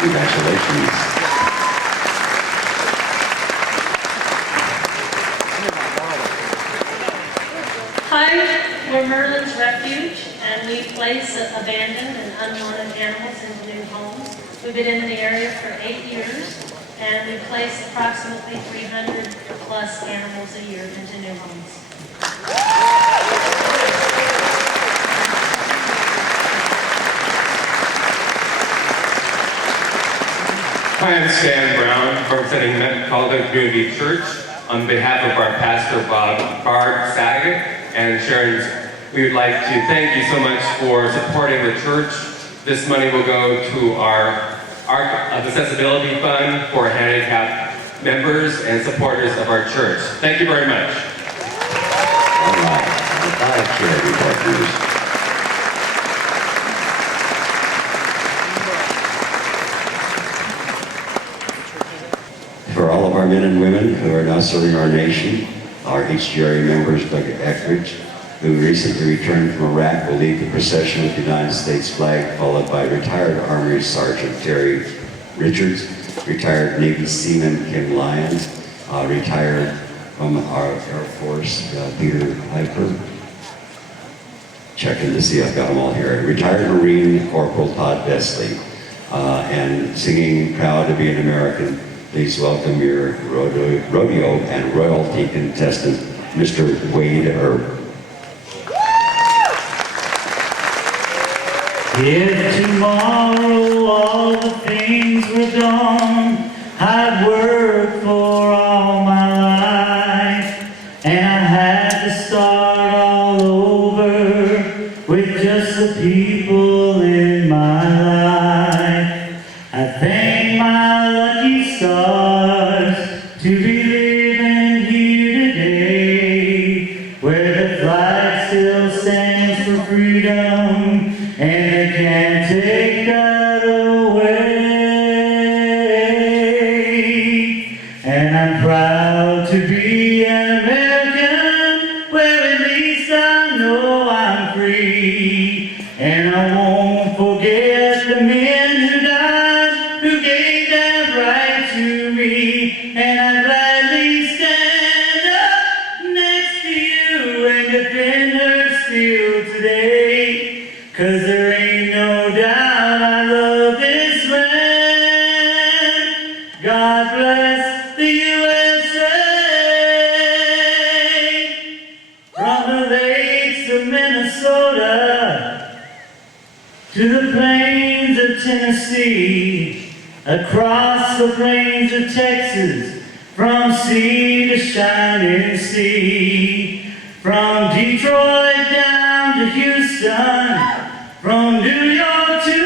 Congratulations. Hi, we're Merlin's Refuge, and we place abandoned and unwanted animals into new homes. We've been in the area for 8 years, and we place approximately 300 plus animals a year into new homes. Hi, I'm Stan Brown, representing Metropolitan Community Church. On behalf of our pastor, Barb Saget, and Sharon, we would like to thank you so much for supporting the church. This money will go to our accessibility fund for handicapped members and supporters of our church. Thank you very much. All right. Our 5 charity partners. For all of our men and women who are now serving our nation, our HGRA members, Doug Eckridge, who recently returned from Iraq, will lead the procession with the United States flag, followed by retired Army Sergeant Terry Richards, retired Navy Seaman Kim Lyons, retired from our Air Force Peter Piper. Checking to see I've got them all here. Retired Marine Corporal Todd Besley, and singing "Proud to Be an American." Please welcome your rodeo and royalty contestant, Mr. Wade Erb. If tomorrow all the things were gone, I'd worked for all my life, and I had to start all over with just the people in my life. I thank my lucky stars to be living here today, where the flag still stands for freedom, and they can't take that away. And I'm proud to be an American, where at least I know I'm free. And I won't forget the men who died, who gave that right to me. And I'd gladly stand up next to you and defend her still today. 'Cause there ain't no doubt I love this land. God bless the USA. From the lakes of Minnesota to the plains of Tennessee, across the plains of Texas, from sea to shining sea, from Detroit down to Houston, from New York to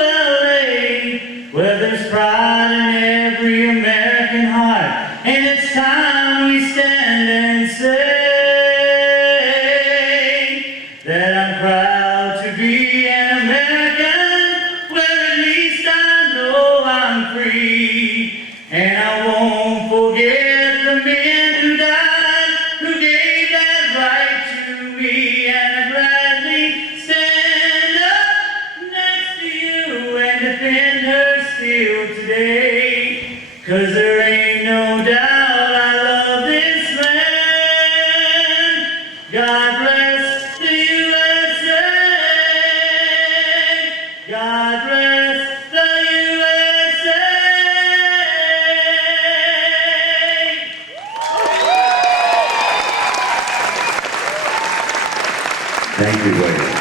LA, where there's pride in every American heart, and it's time we stand and say that I'm proud to be an American, where at least I know I'm free. And I won't forget the men who died, who gave that right to me. And I gladly stand up next to you and defend her still today. 'Cause there ain't no God bless the USA. God bless the USA. Thank you, William.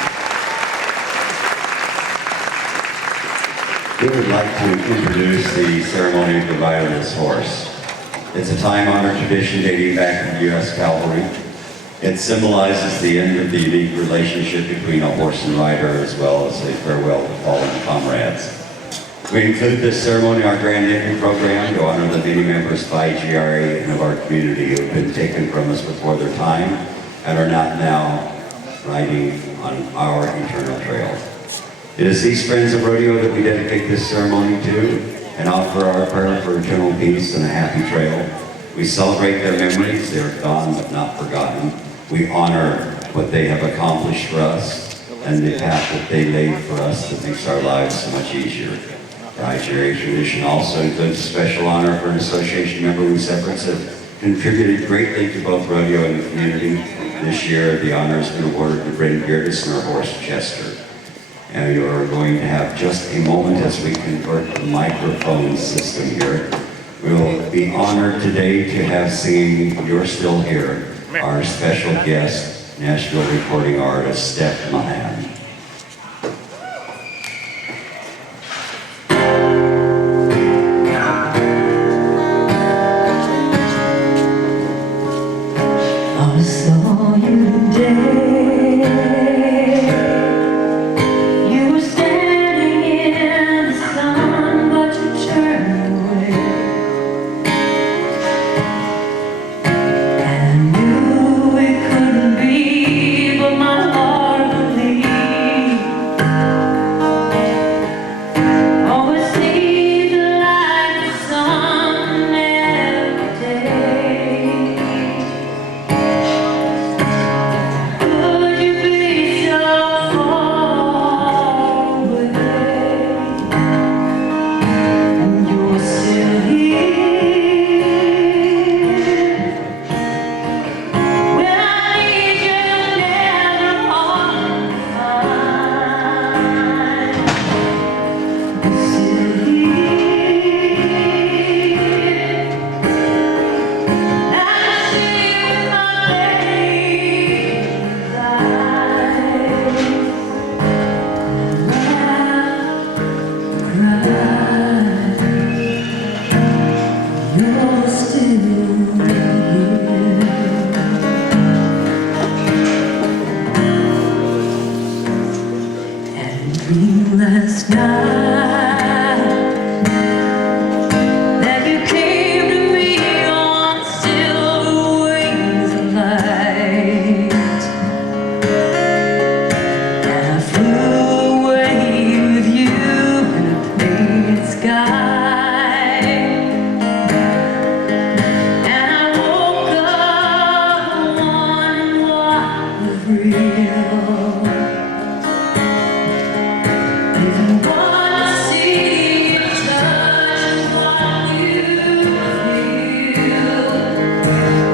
We would like to introduce the ceremony provider of this horse. It's a time-honored tradition dating back from the U.S. Cavalry. It symbolizes the end of the unique relationship between a horse and rider, as well as a farewell to fallen comrades. We include this ceremony in our Grand Entry program to honor the many members of IGRA and of our community who have been taken from us before their time and are not now riding on our eternal trail. It is these friends of rodeo that we dedicate this ceremony to and offer our prayer for eternal peace and a happy trail. We celebrate their memories. They are gone but not forgotten. We honor what they have accomplished for us and the path that they laid for us that makes our lives so much easier. The IGRA tradition also includes a special honor for an association member whose efforts have contributed greatly to both rodeo and the community. This year, the honor has been awarded to Bryn Beardis and her horse, Chester. And you are going to have just a moment as we convert the microphone system here. We will be honored today to have singing You're Still Here, our special guest, Nashville recording artist, Steph Mahan. I saw you today. You were standing in the sun, but you turned away. And I knew it couldn't be, but my heart believed. Always sees the light of the sun every day. Could you be so far away? And you're still here. When I need you, never hard to find. You're still here. I see with my baby's eyes. You're still here. And dream last night that you came to me on silver wings of light. And I flew away with you in a painted sky. And I woke up wondering what was real. Didn't want to see, touch what you feel.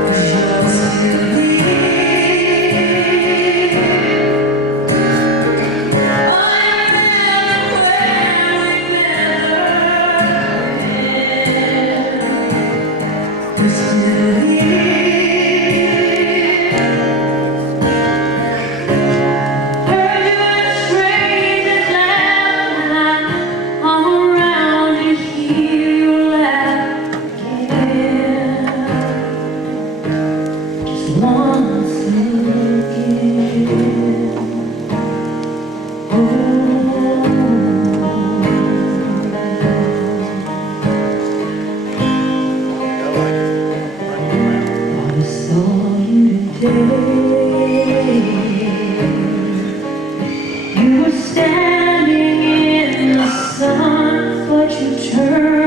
'Cause you're still here. Once again. I saw you today. You were standing in the sun, but you turned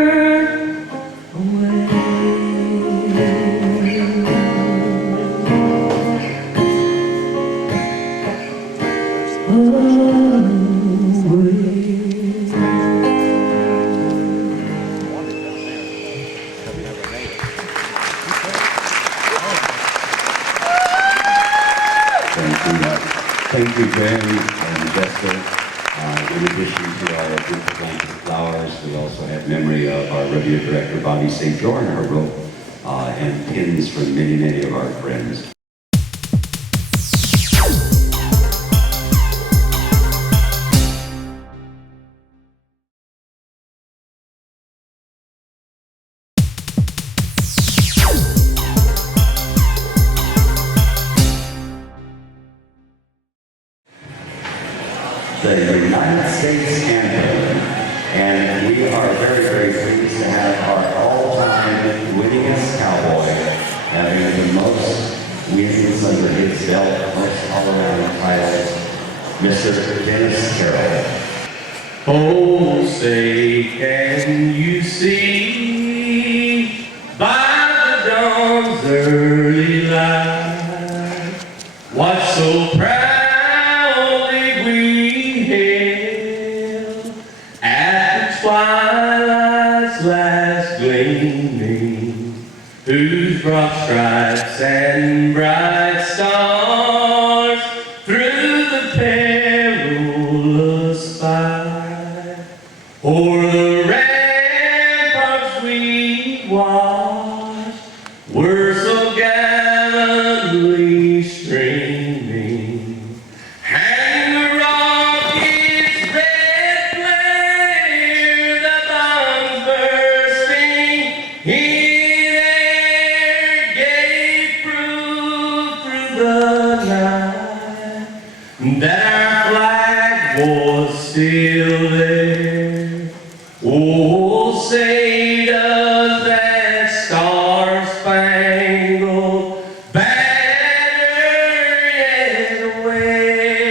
Thank you, Ben and Jessica. In addition to our beautiful blanket of flowers, we also have memory of our rodeo director, Bobby St. John, our rope, and pins from many, many of our friends. The United States anthem, and we are very, very pleased to have our all-time winningest cowboy, having the most wins under his belt, most all-around titles, Mr. Dennis Carroll. Oh, say, can you see by the dawn's early light what so proudly we hailed at the twilight's last gleaming, whose broad stripes and bright stars through the perilous fight o'er the ramparts we watched were so gallantly streaming, and the rocket's red glare, the bombs bursting in air gave proof through the night that our flag was still there. Oh, say does that star-spangled banner yet wave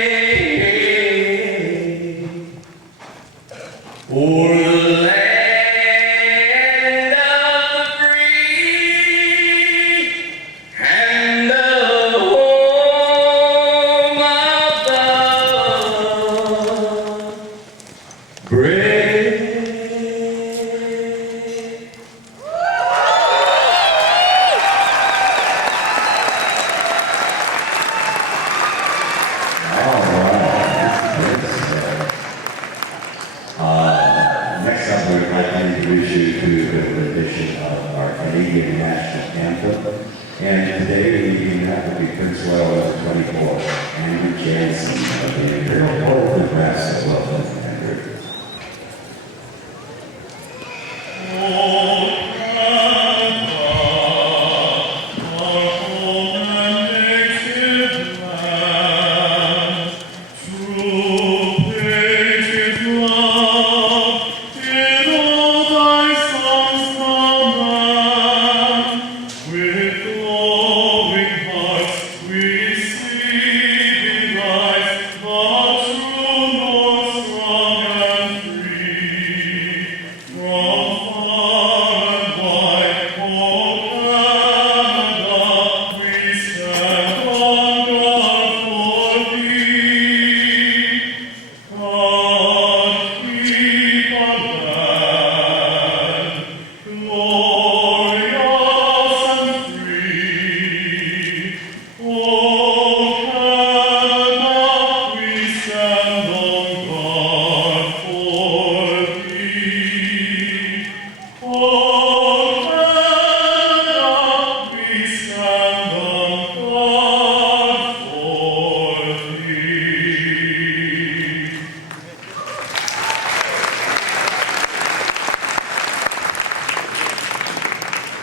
o'er the land of the free and the home of the brave? Next up, we'd like to introduce you to the rendition of our Canadian national anthem. And today, leading that will be Prince Royal 24, Andrew Jansen of the Imperial Court of Nebraska. Welcome, Andrew.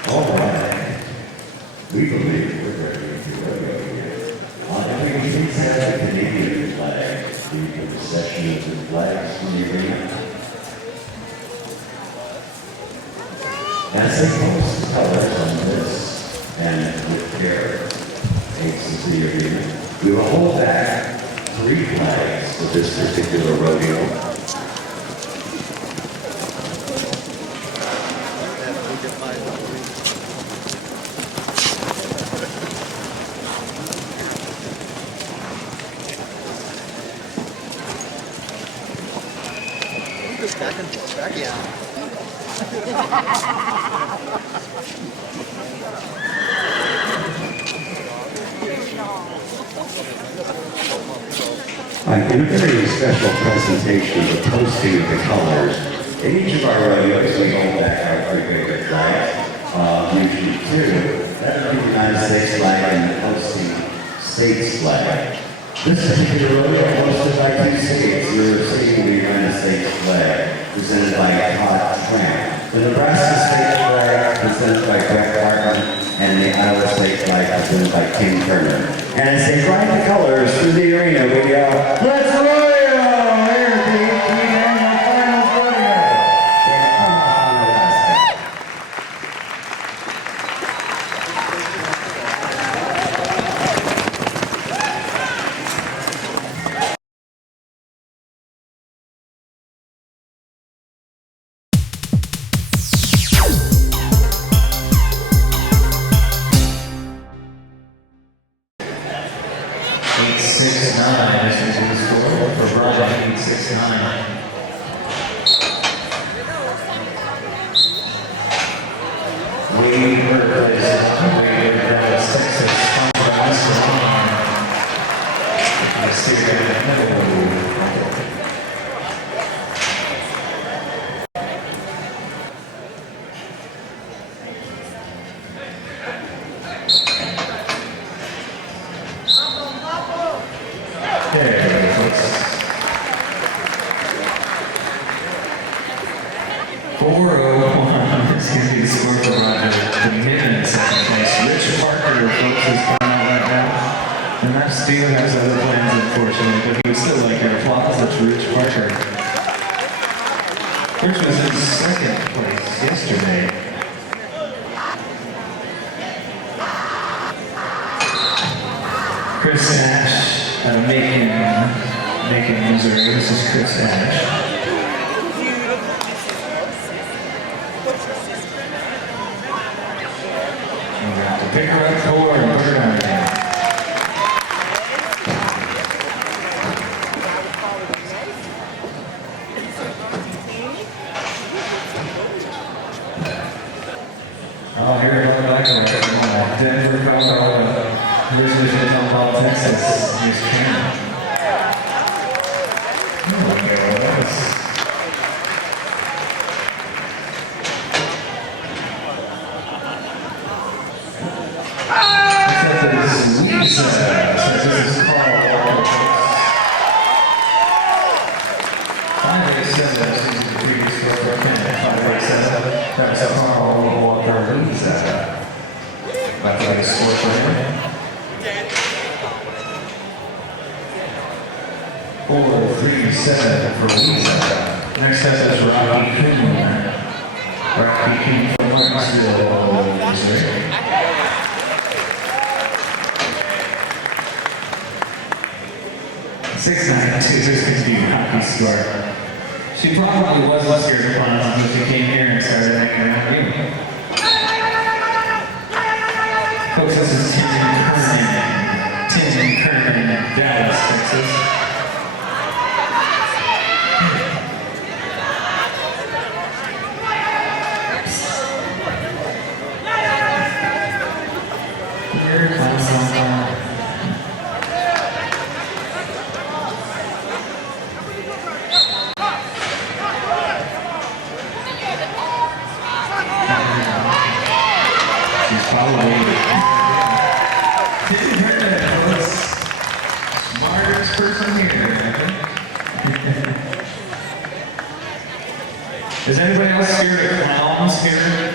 All right. We believe we're ready to rodeo here. Every please have the Canadian flag, the procession of the flags from the arena. As they post the colors on this, and with care, faces the arena, we will hold back 3 flags for this particular rodeo. In a very special presentation of the posting of the colors, in each of our rodeos we hold back our three big flags, usually two. That would be the United States flag and the posting states flag. This particular rodeo hosted by two states. You're seeing the United States flag presented by Todd Tramp. The Nebraska state flag presented by Greg Barton, and the Iowa state flag presented by King Turner. And as they fly the colors through the arena, we go, let's rodeo! Here, the 18th annual finals rodeo in Omaha, Nebraska. Is anybody else scared of clowns here?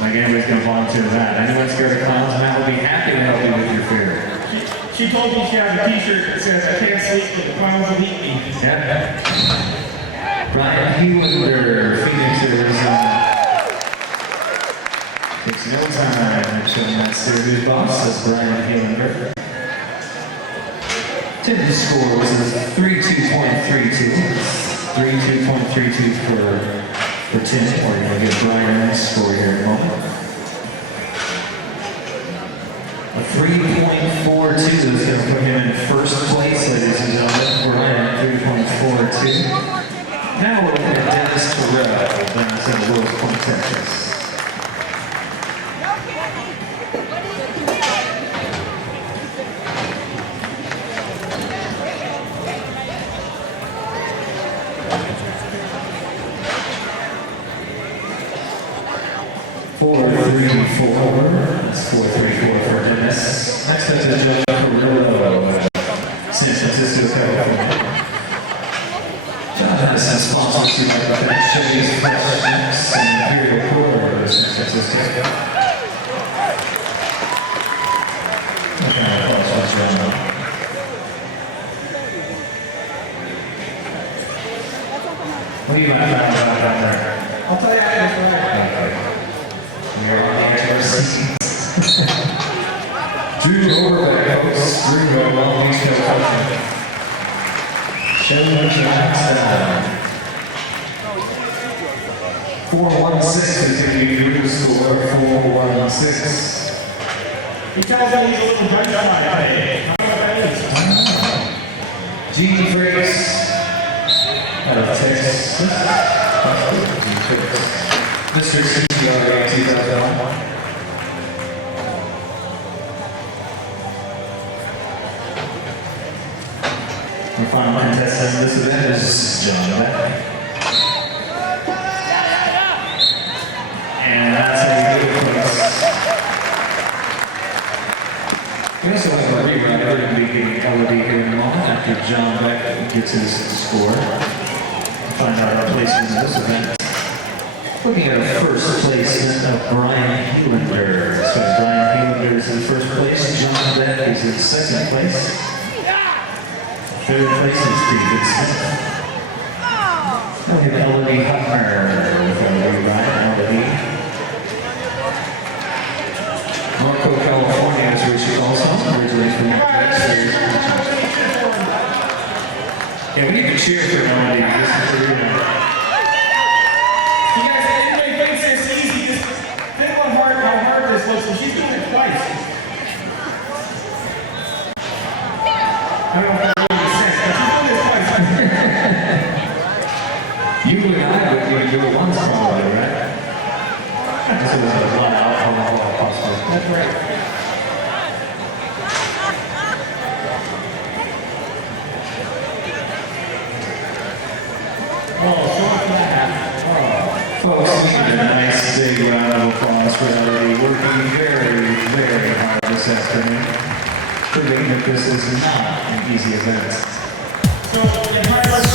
Like anybody's gonna volunteer that. Anyone scared of clowns? Matt will be happy to help you with your fear. She told me she has a t-shirt that says, I can't sleep, but the clowns will eat me. Yeah. Brian Hewlander, Phoenix, Arizona. Takes no time. Actually, that's Syracuse boss. That's Brian Hewlander. Tim scores is 32.32. 32.32 for Tim. We're going to get Brian's score here in a moment. A 3.42 is going to put him in first place, ladies and gentlemen. Brian at 3.42. Now we're looking at Dennis Terrell down in Willis Point, Texas. to John Carrillo, San Francisco, California. John has some sponsors like Chevy's Fresh Snacks and Imperial Cooler, San Francisco. What do you want to find out down there? I'll tell you after. Okay. We're on the edge of our seats. Drew Overbeck, folks. Drew, Long Beach, California. Show what you got. 416 is going to be Drew's score. 416. He tells me he's a little drunk on my head. G. Frakes. Out of Texas. Mr. CGRA 2001. Our final contestant in this event is John Beck. And that's a good place. We also have a rerun of the beginning melody here in a moment after John Beck gets his score. Find out our placement in this event. Looking at a first placement of Brian Helander. So Brian Helander is in first place. John Beck is in second place. Third place is David Smith. Now we have Elodie Huttner with our rerun, Elodie. Marco, California is where she calls home. Originally from yeah, we need to cheer for Melody. This is the rerun. You guys, anybody thinks this easy, just think how hard this was, so she's doing it twice. I don't know if that really makes sense, but she's doing this twice. You and I would do it once probably, right? This is a lot of alcohol possible. That's right. Folks, we need a nice big round of applause for Elodie working very, very hard this afternoon. Proving that this is not an easy event. So, in my first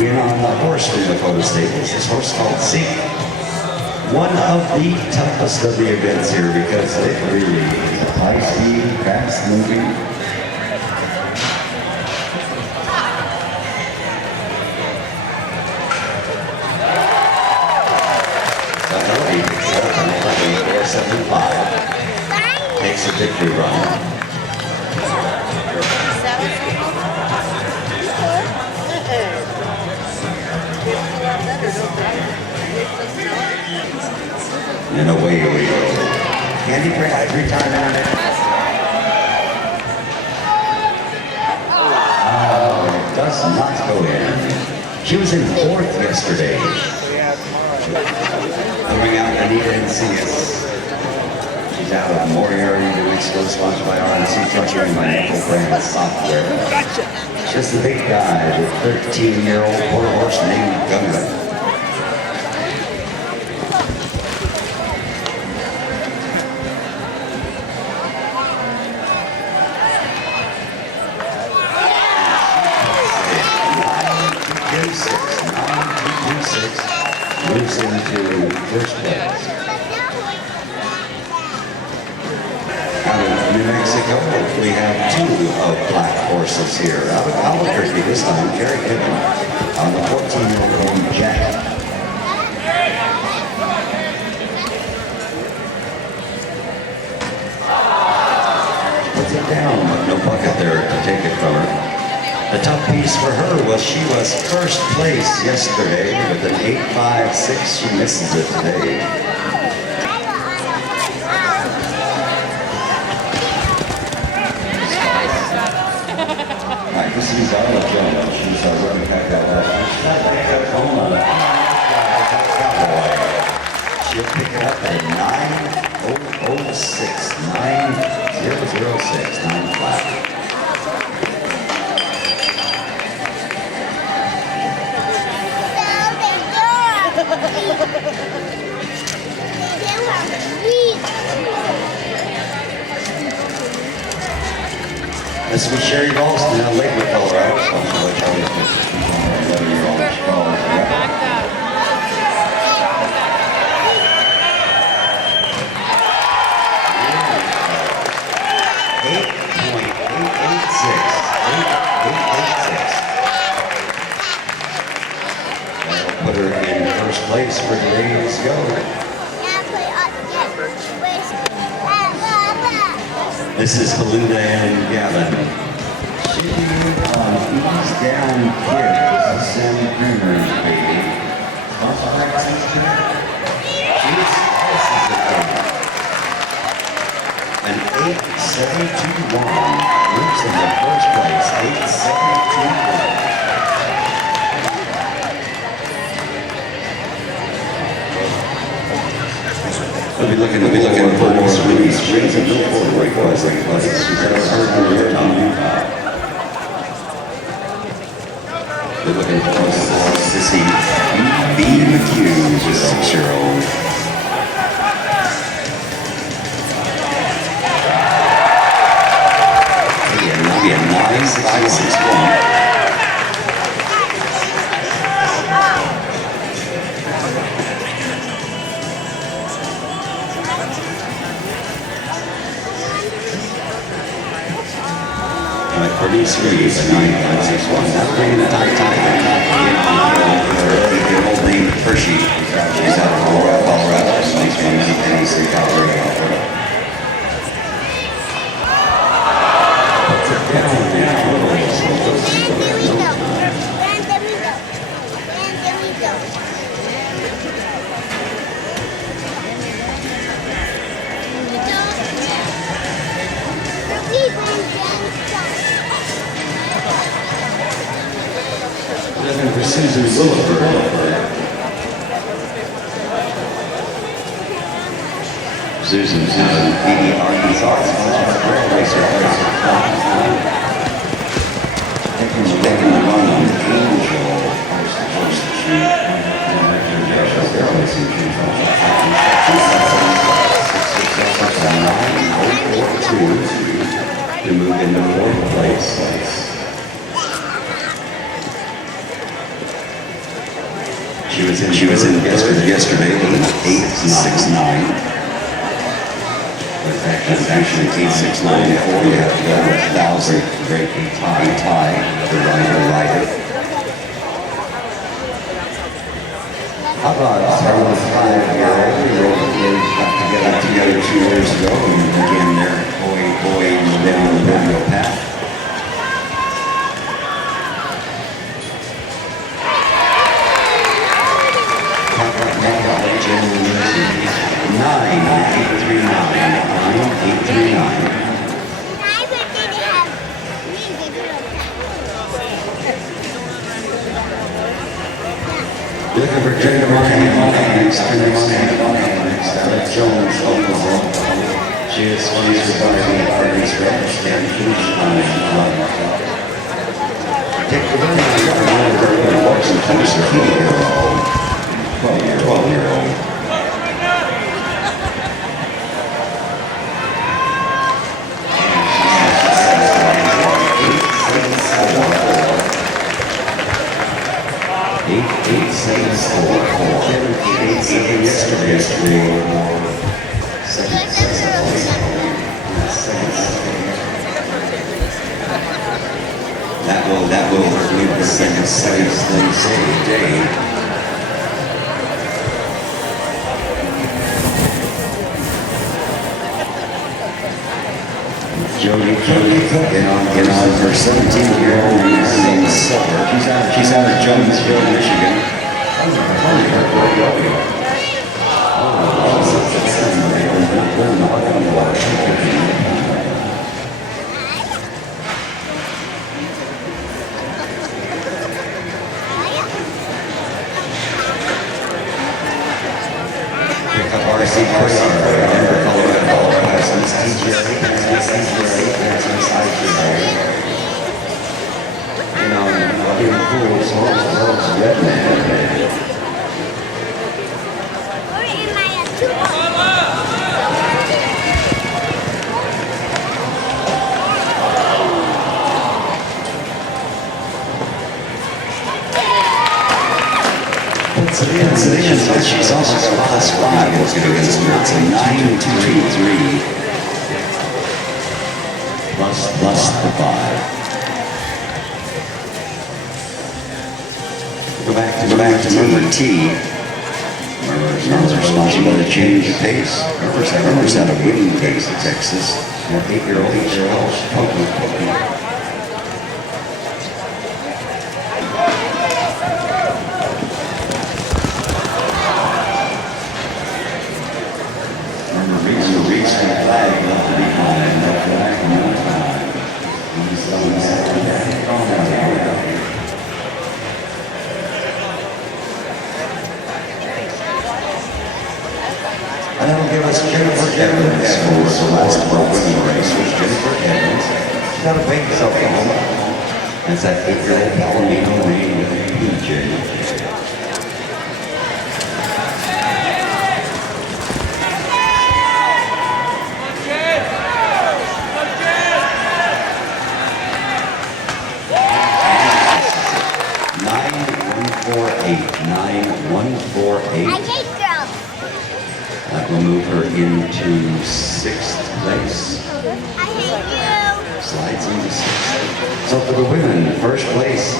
In on the horse from the photo stables, this horse called Zeke. One of the toughest of the events here because it really is high speed, fast moving. Elodie picks up an 11.475. Takes a victory run. And away we go. Candy retirement. It does not go in. She was in fourth yesterday. Coming out, Anita Encinas. She's out of Moriarty, New Mexico, sponsored by RNC Trucking, my local brand software. Just a big guy with 13-year-old quarter horse named Gunga. Moves into first place. Out of New Mexico, we have two of black horses here. Out of Albuquerque this time, Jerry Kevin on the 14-year-old Jack. Puts it down, but no bucket there to take it from her. The tough piece for her was she was first place yesterday with an 8.56. She misses it today. I can see Zara Jones. She's running back out last. She's not like that home. She'll pick it up at 9:00. 06906, 9 flat. This will be Sherry Ralston in Lakewood, Colorado. So I'm going to tell you you're all strong. That'll put her in first place for today's go. This is Belinda and Gavin. Shaking on Ease Down Kid. This is Sammy Kramer's baby. An 8.721 moves in the first place. 8.721. We'll be looking for more release rings and look for break was like she's got her career on. We're looking for Sissy B. McHugh, just 6-year-old. It'll be a nice 5.61. Bernice Reeves, 9.61. Not bringing it high time. The old name Hershey. She's out of Aurora, Colorado. She's from many pennies in Colorado. Puts it down. Looking for Susan Boulevard. Susan's in Edie, Arkansas. Taking the run on Angel. To move into fourth place. She was in yesterday with an 8.69. That's actually 8.694. You have to go with 1,000. Great tie. The rider. How about our 5-year-old? We got together 2 years ago, and again they're going down the rodeo path. Looking for Jada Monahan, Jones, Oklahoma. She is sponsored by the Arby's Ranch and Food Club. Take the running to the Washington, 12-year-old. Yesterday. That will leave the second place today. Jody get on her 17-year-old named Silver. She's out of Jonesville, Michigan. Pick up RC Colorado. Redman. Pennsylvania, she's also got +5 working against her. It's a 9-2-3 plus the 5. Go back to Murmur T. Murmur's responsible to change the pace. Murmur's had a winning pace in Texas. Their 8-year-old Poky. And that'll give us Jennifer Evans for the last winning race with Jennifer Evans. She's got a baby at Oklahoma. That's that 8-year-old Palomino name with PJ. That will move her into 6th place. I hate you. Slides into 6th. So for the women, first place,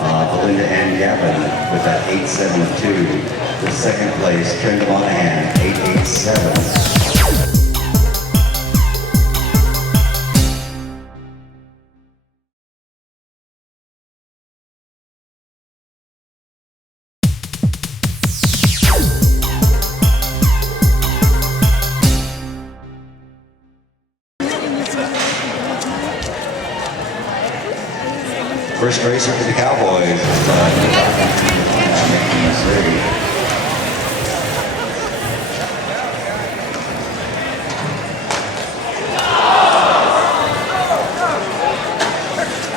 Belinda Ann Gavin with that 8.72. The second place, Trenda Monahan, 8.87. First racer for the Cowboys.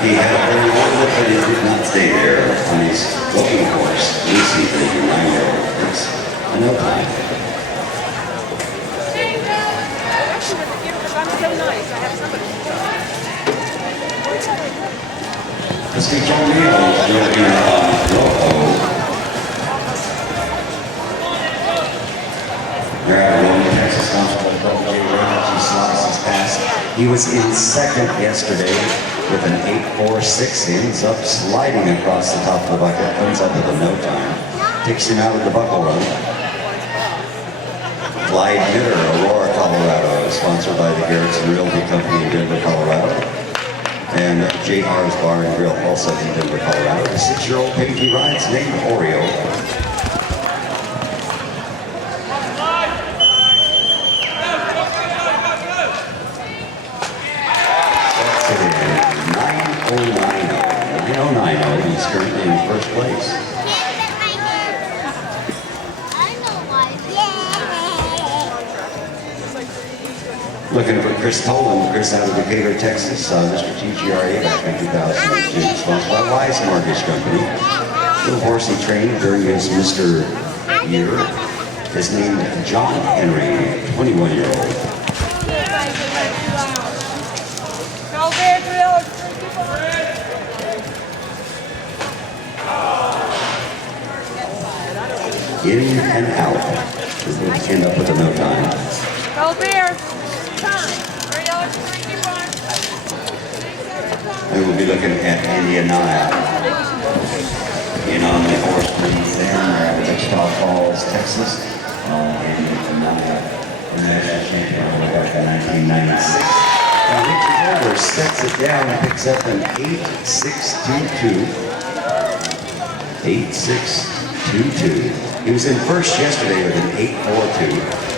He had a very good look, but he did not stay there on his looking horse. Lucy, the 9-year-old, it's a no time. Let's see John Neal looking Rojo. They're at Rome, Texas, IGRA. She slices past. He was in 2nd yesterday with an 8.46. Ends up sliding across the top of the bucket. Comes up with a no time. Takes him out of the buckle run. Glide Knitter, Aurora, Colorado, sponsored by the Garrettson Realty Company in Denver, Colorado. And JR's Bar and Grill, also in Denver, Colorado. The 6-year-old Pinky rides named Oreo. That's it in 9.090. He's currently in first place. Looking for Chris Tolan. Chris out of Decatur, Texas. Mr. TGRA back in 2002. Sponsored by Wise Mortgage Company. Little horse he trained during his Mr. year. His name is John Henry, 21-year-old. In and out. We'll end up with a no time. Go Bears. We will be looking at Andy Anaya in on the horse breeds there. They're out of Wichita Falls, Texas. Andy Anaya, the national champion all the way back in 1996. Now Richard Holder sets it down and picks up an 8.622. 8.622. He was in first yesterday with an 8.42.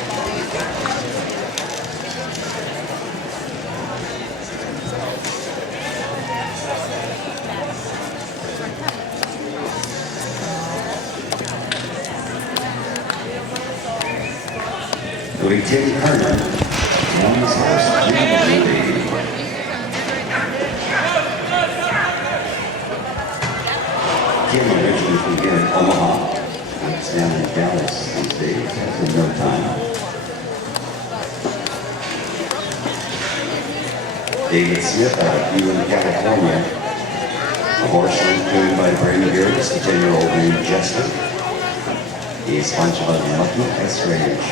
Going Tim Kerner, and his horse, Jim Judy. Kim originally from Omaha. It's down in Dallas these days, has no time. David Smith out of Ewing, California. A horse owned by Brandon Garris, the 10-year-old named Jester. He's sponsored by the Lucky S Ranch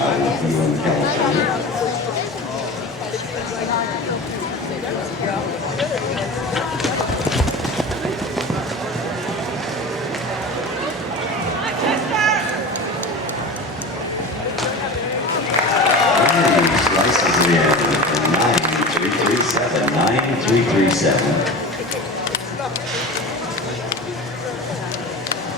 out of Ewing, California. Slices it in for 9337, 9337.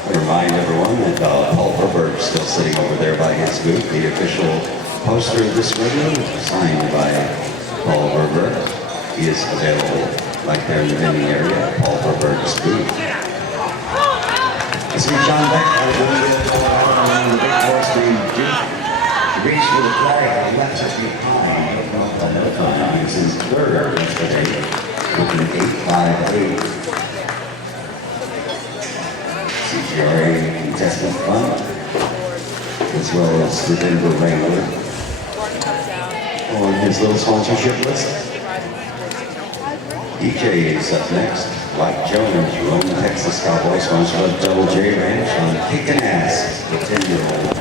I remind everyone that Paul Herbert's still sitting over there by his booth. The official poster of this rodeo, signed by Paul Herbert, is available right there in the vending area, Paul Herbert's booth. I see John Beck out of the big horse named Duke. Reached for the flag, left it behind. He was his third yesterday with an 8.58. IGRA contestant fund, as well as the Denver Wrangler on his little sponsorship list. DJ is up next. White Jones, Rome, Texas Cowboy, sponsored by Double J Ranch on Kickin' Ass, the 10-year-old.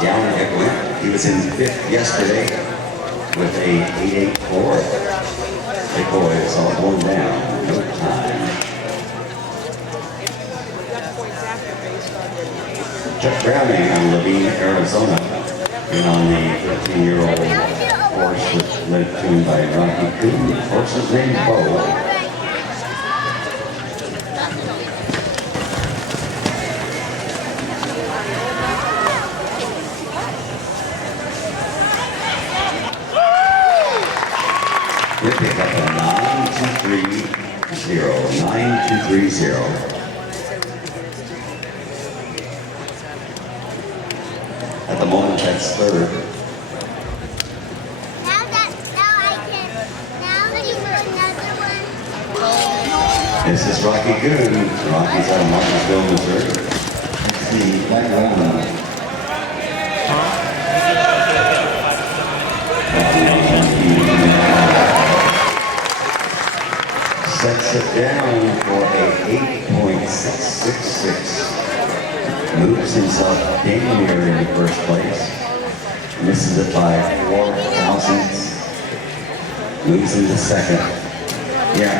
Down at Elkhorn. He was in fifth yesterday with a 8.84. Big boys all going down. No time. Chuck Browning out of Levine, Arizona, and on the 13-year-old horse led tuned by Rocky Coon. Horse is named Bo. He'll pick up a 9230, 9230. At the moment, that's third. This is Rocky Goon. Rocky's out of Martinsville, Missouri. Let's see, that one. Sets it down for a 8.666. Moves himself damn near in the first place. Misses it by 4 thousandths. Moves into second. Yeah.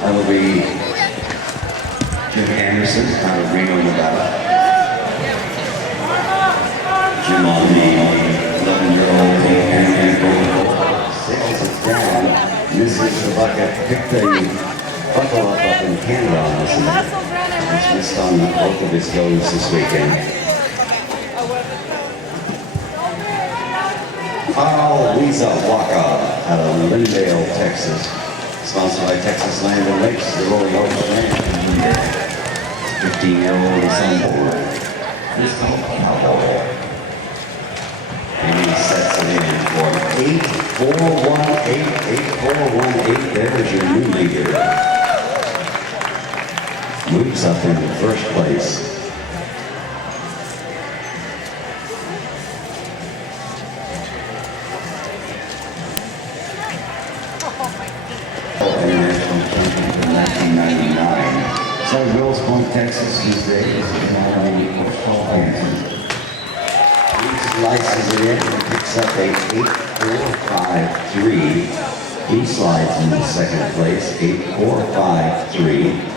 That'll be Jim Anderson out of Reno, Nevada. Jim on the 11-year-old and sails it down, misses the bucket, picked the buckle up in Canada on this one. He's missed on both of his goes this weekend. Carl Lisa Waka out of Lindale, Texas. Sponsored by Texas Land and Lakes, the Rolling Oaks Ranch. 15-year-old is on board. This cowboy. And he sets it in for 8.418, 8.418. There's your new leader. Moves up into first place. International champion from 1999. So Wills Point, Texas, these days is now on the Coastal Hanson. Slices it in and picks up a 8.453. He slides into second place, 8.453.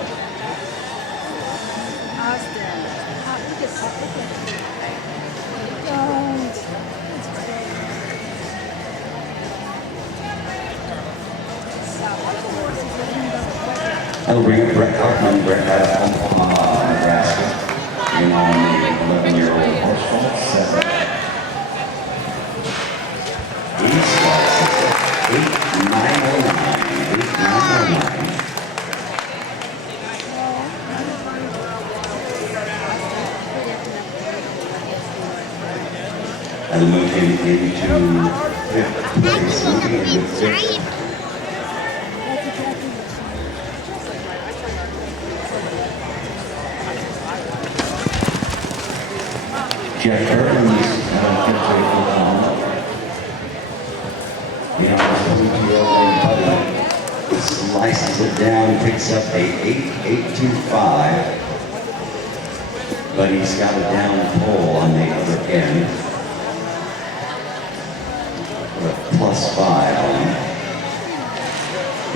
That'll bring up Brett Hartman, Brett out of Omaha, Nebraska, and on the 11-year-old horse called 7. He slides at 8.909, 8.909. and move him into fifth place. Moving into fifth. Jeff Burton's fifth place Oklahoma. The almost 22-year-old Buddy slices it down, picks up a 8.825. But he's got a down pull on the other end. With a +5 on him.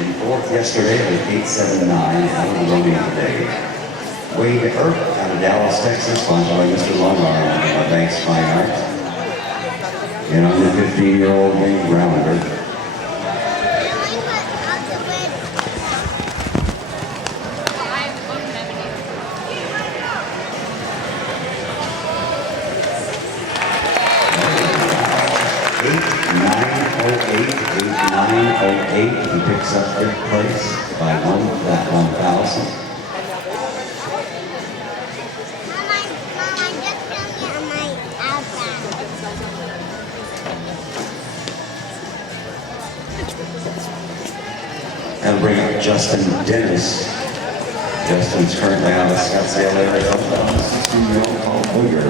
In fourth yesterday was 8.79 out of the Rodeo today. Wade Earp out of Dallas, Texas, sponsored by Mr. Longar of Banks Fine Arts. And on the 15-year-old named Rounder. He picks up third place by 1,000. And bring up Justin Dennis. Justin's currently out of Scottsdale, Arizona. 16-year-old Paul Booger.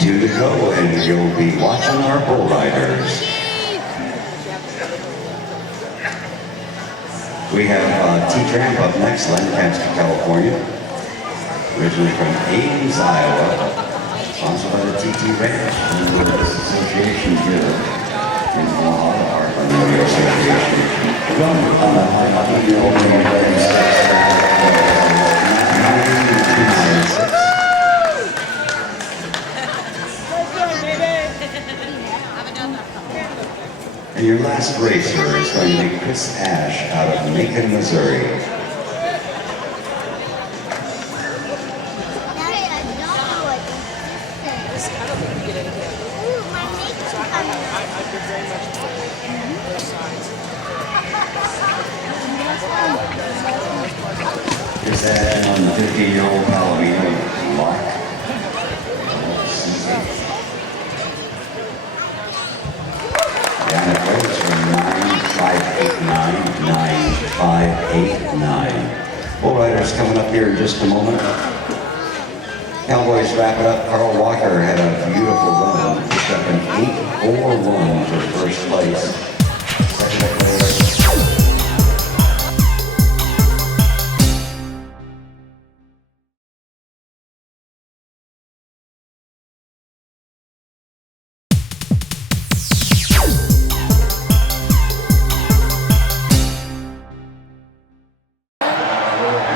Two to go, and you'll be watching our bull riders. We have T-Tramp up next, Lancaster, California. Originally from Ames, Iowa. Sponsored by the TT Ranch and the Association here in Omaha, our Rodeo Association. And your last racer is going to be Chris Ash out of Macon, Missouri. Chris Ash on the 15-year-old Palomino Lock. And it goes from 9,589, 9,589. Bull riders coming up here in just a moment. Cowboys wrap it up. Carl Walker had a beautiful run. Picked up an 8.41 for first place. Second place.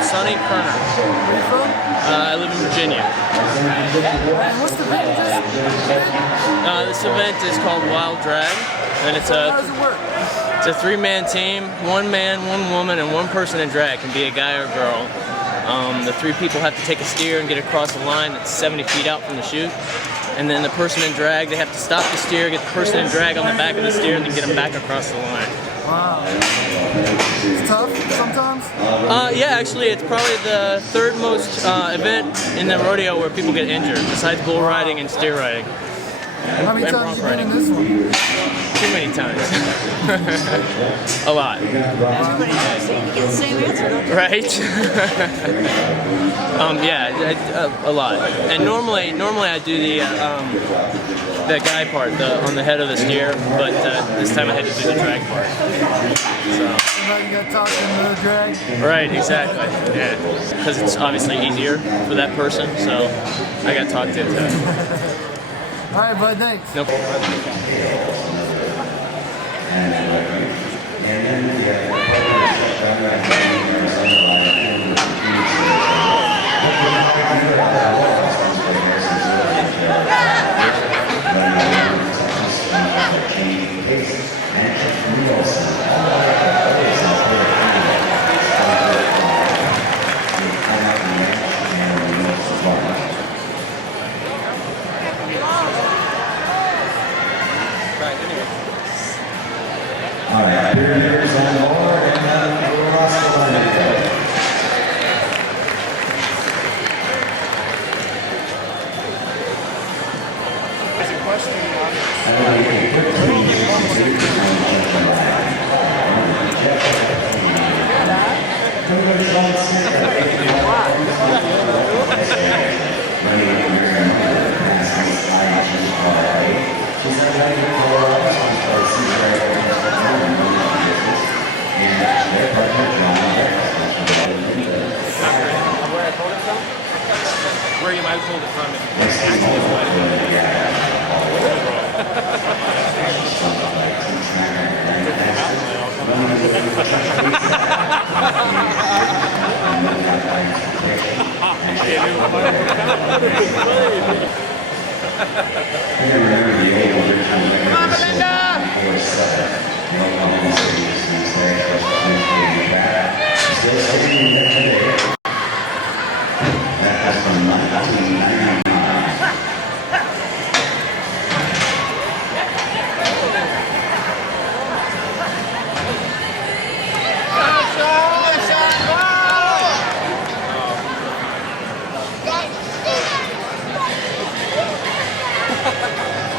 Sonny Kerner. Where are you from? I live in Virginia. What's the event? This event is called Wild Drag, and it's How does it work? a three-man team. One man, one woman, and one person in drag. Can be a guy or a girl. The three people have to take a steer and get across the line that's 70 feet out from the chute. And then the person in drag, they have to stop the steer, get the person in drag on the back of the steer, and then get them back across the line. Wow. It's tough sometimes? Yeah, actually, it's probably the third most event in the rodeo where people get injured, besides bull riding and steer riding. How many And times bronc have you been in this one? Too many times. A lot. Everybody knows you get the same answer, don't you? Right? Yeah, a lot. And normally I do the guy part on the head of the steer, but this time I had to do the drag part. Now you got talked into the drag? Right, exactly. Yeah, because it's obviously easier for that person, so I got talked into it. All right, bud, thanks. Nope. I pulled it from it. Actually,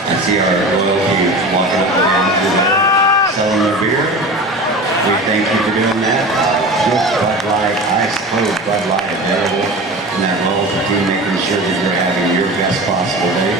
I see our royalty walking up and down selling their beer. We thank you for doing that. Good Bud Light, ice cold Bud Light available in that loyalty team, making sure that you're having your best possible day.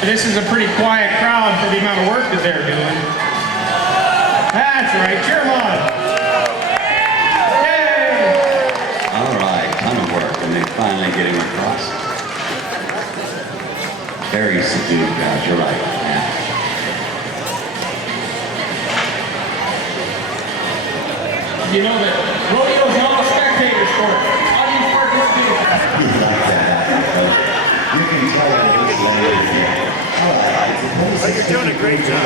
This is a pretty quiet crowd for the amount of work that they're doing. That's right, cheer them on. Yay! All right, ton of work, and they finally getting across. Very subdued crowd, you're right. Yeah. You know that rodeo's not a spectator sport. Audience participation. You can tell that this lady, but you're doing a great job.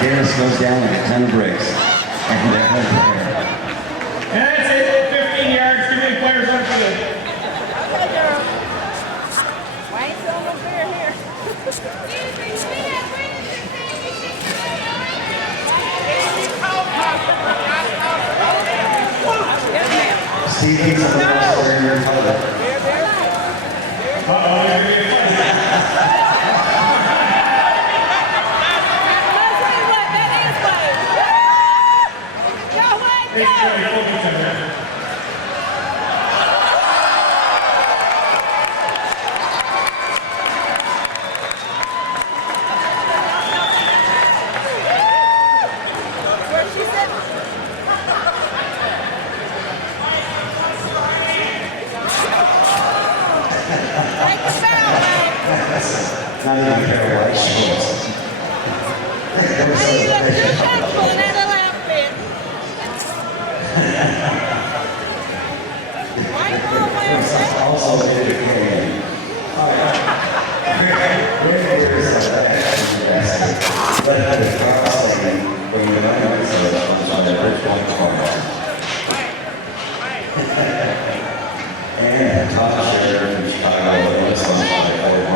Dennis goes down like a ton of bricks. And that's it, 15 yards, too many players on field. Why ain't throwing no beer here? Steve needs something else for your toilet. Not even a pair of white shorts. You look too comfortable in that little outfit. Why you going by yourself? Also, educated. But the crossing, when you run out of the on the Bridgepoint corner. And top sheriff in Chicago, was on the corner.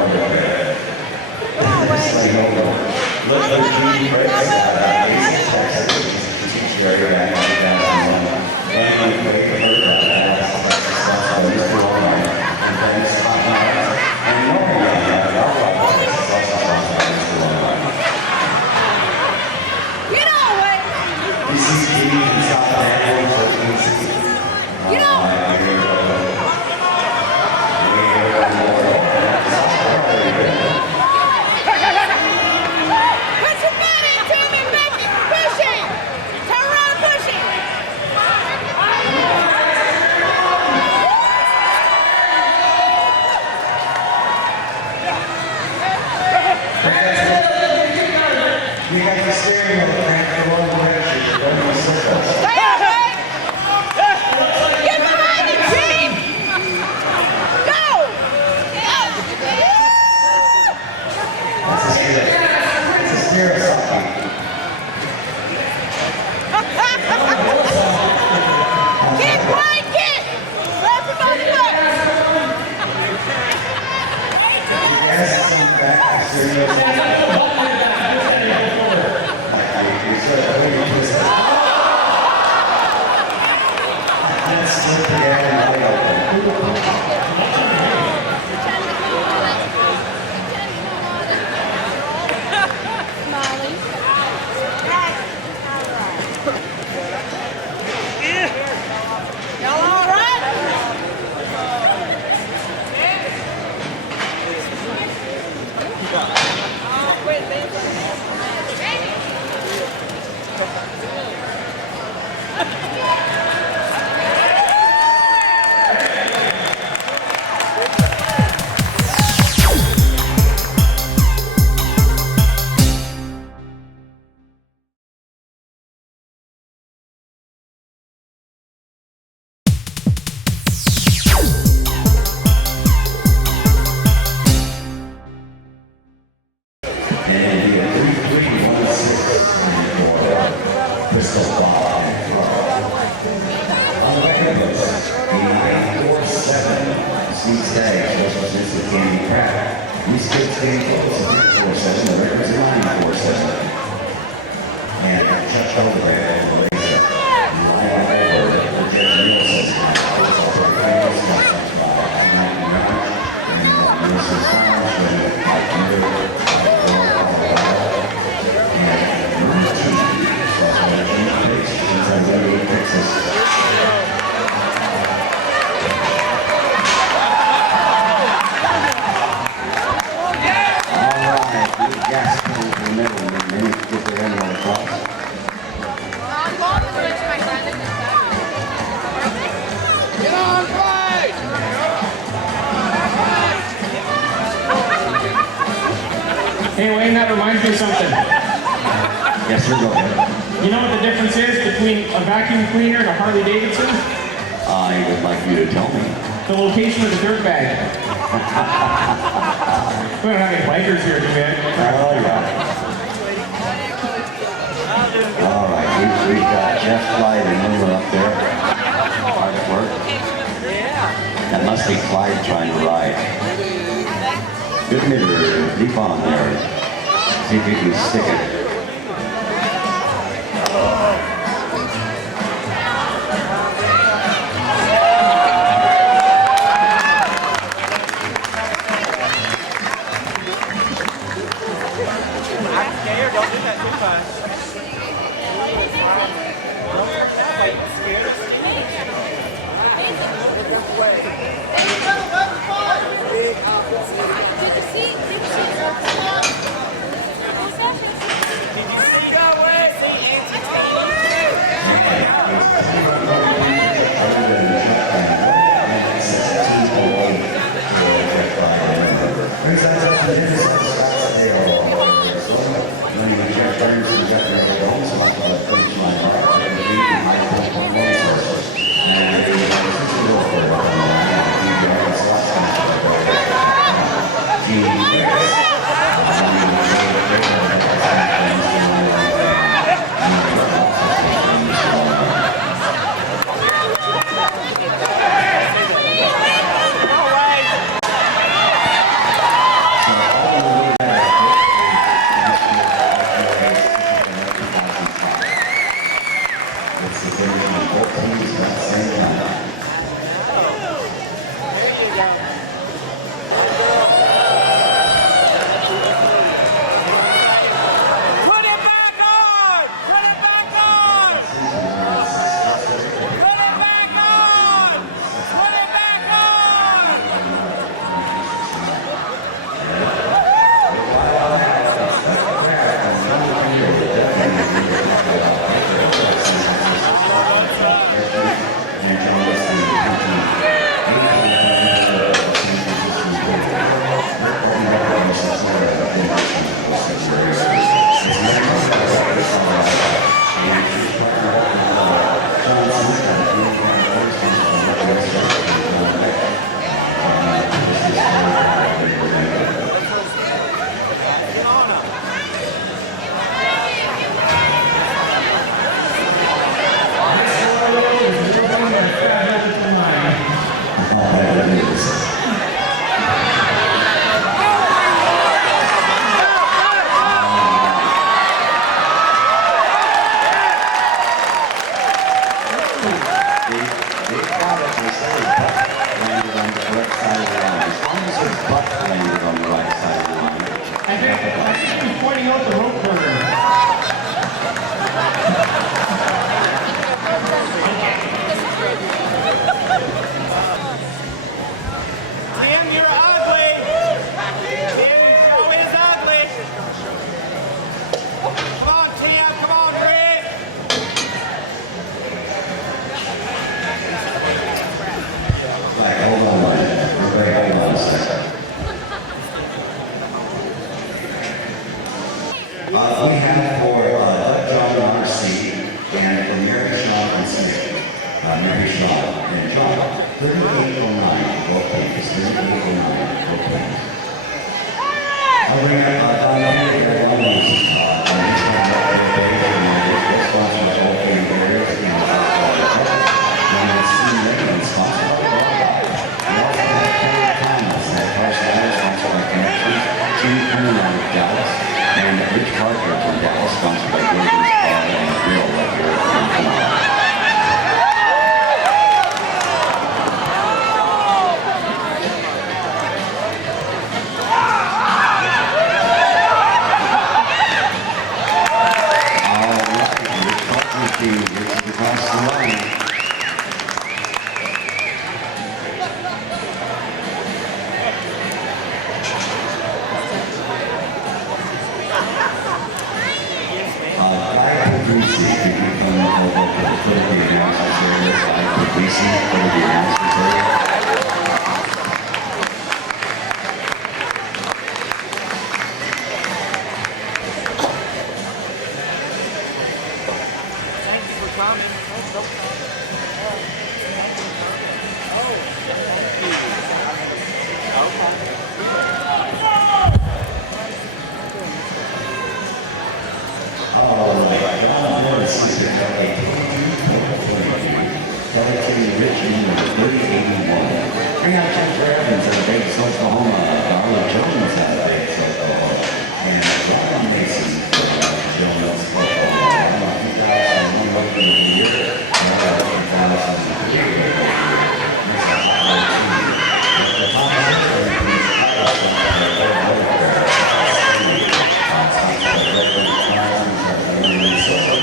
Look, Gene breaks out basic Texas, teach area back in 2001. And you break the bird out of Mr. Walmart, and then stop by. And normally, our Walmart is also sponsored by Mr. Walmart. Get away! This is Kitty and stop by. Get away! Put your butt into him and make it push him! Turn around and push him! Y'all all right? Hey Wayne, that reminds me of something. Yes, sir, go ahead. You know what the difference is between a vacuum cleaner and a Harley Davidson? I would like you to tell me. The location of the dirt bag. We don't have any bikers here, do we? Oh, yeah. All right, we've got Jeff Clyde and Lula up there. Hard at work. That must be Clyde trying to ride. Good knitter, deep on there. See if you can stick it. Don't do that too fast. Brings us up to the Who's pointing out the rope burner? Tim, you're ugly. Tim, your show is ugly. Come on, Tim. Come on, Rick. Like, hold on, everybody, hold on a second. We have for Doug John RC and for Mary Shaw and Smith. Mary Shaw and John, 3809, both pages, 3809, both pages. I'll bring up Don Henry and Don Lucy. He's going to have a page and we're sponsored by all three areas in the hospital. And it's Steve Lincoln, sponsored by Rodeo. We also have Kelly Thomas, that first line sponsored by Connections, Team Criminal Dallas, and Rich Parker from Dallas, sponsored by Gordon's Bar and Grill right here in Omaha. Across the line. Guy Puglisi, could you come over to the foot of the announcers area? Guy Puglisi, foot of the announcers area. Richmond, 3081. Bring out Jeff Evans out of Vegas, Oklahoma. Darla Jones out of Vegas, Oklahoma. And Ron Mason from Jones, Oklahoma. 2001 Rookie of the Year. 2003 Rookie of the Year. Mr. Hotline Team. Mr.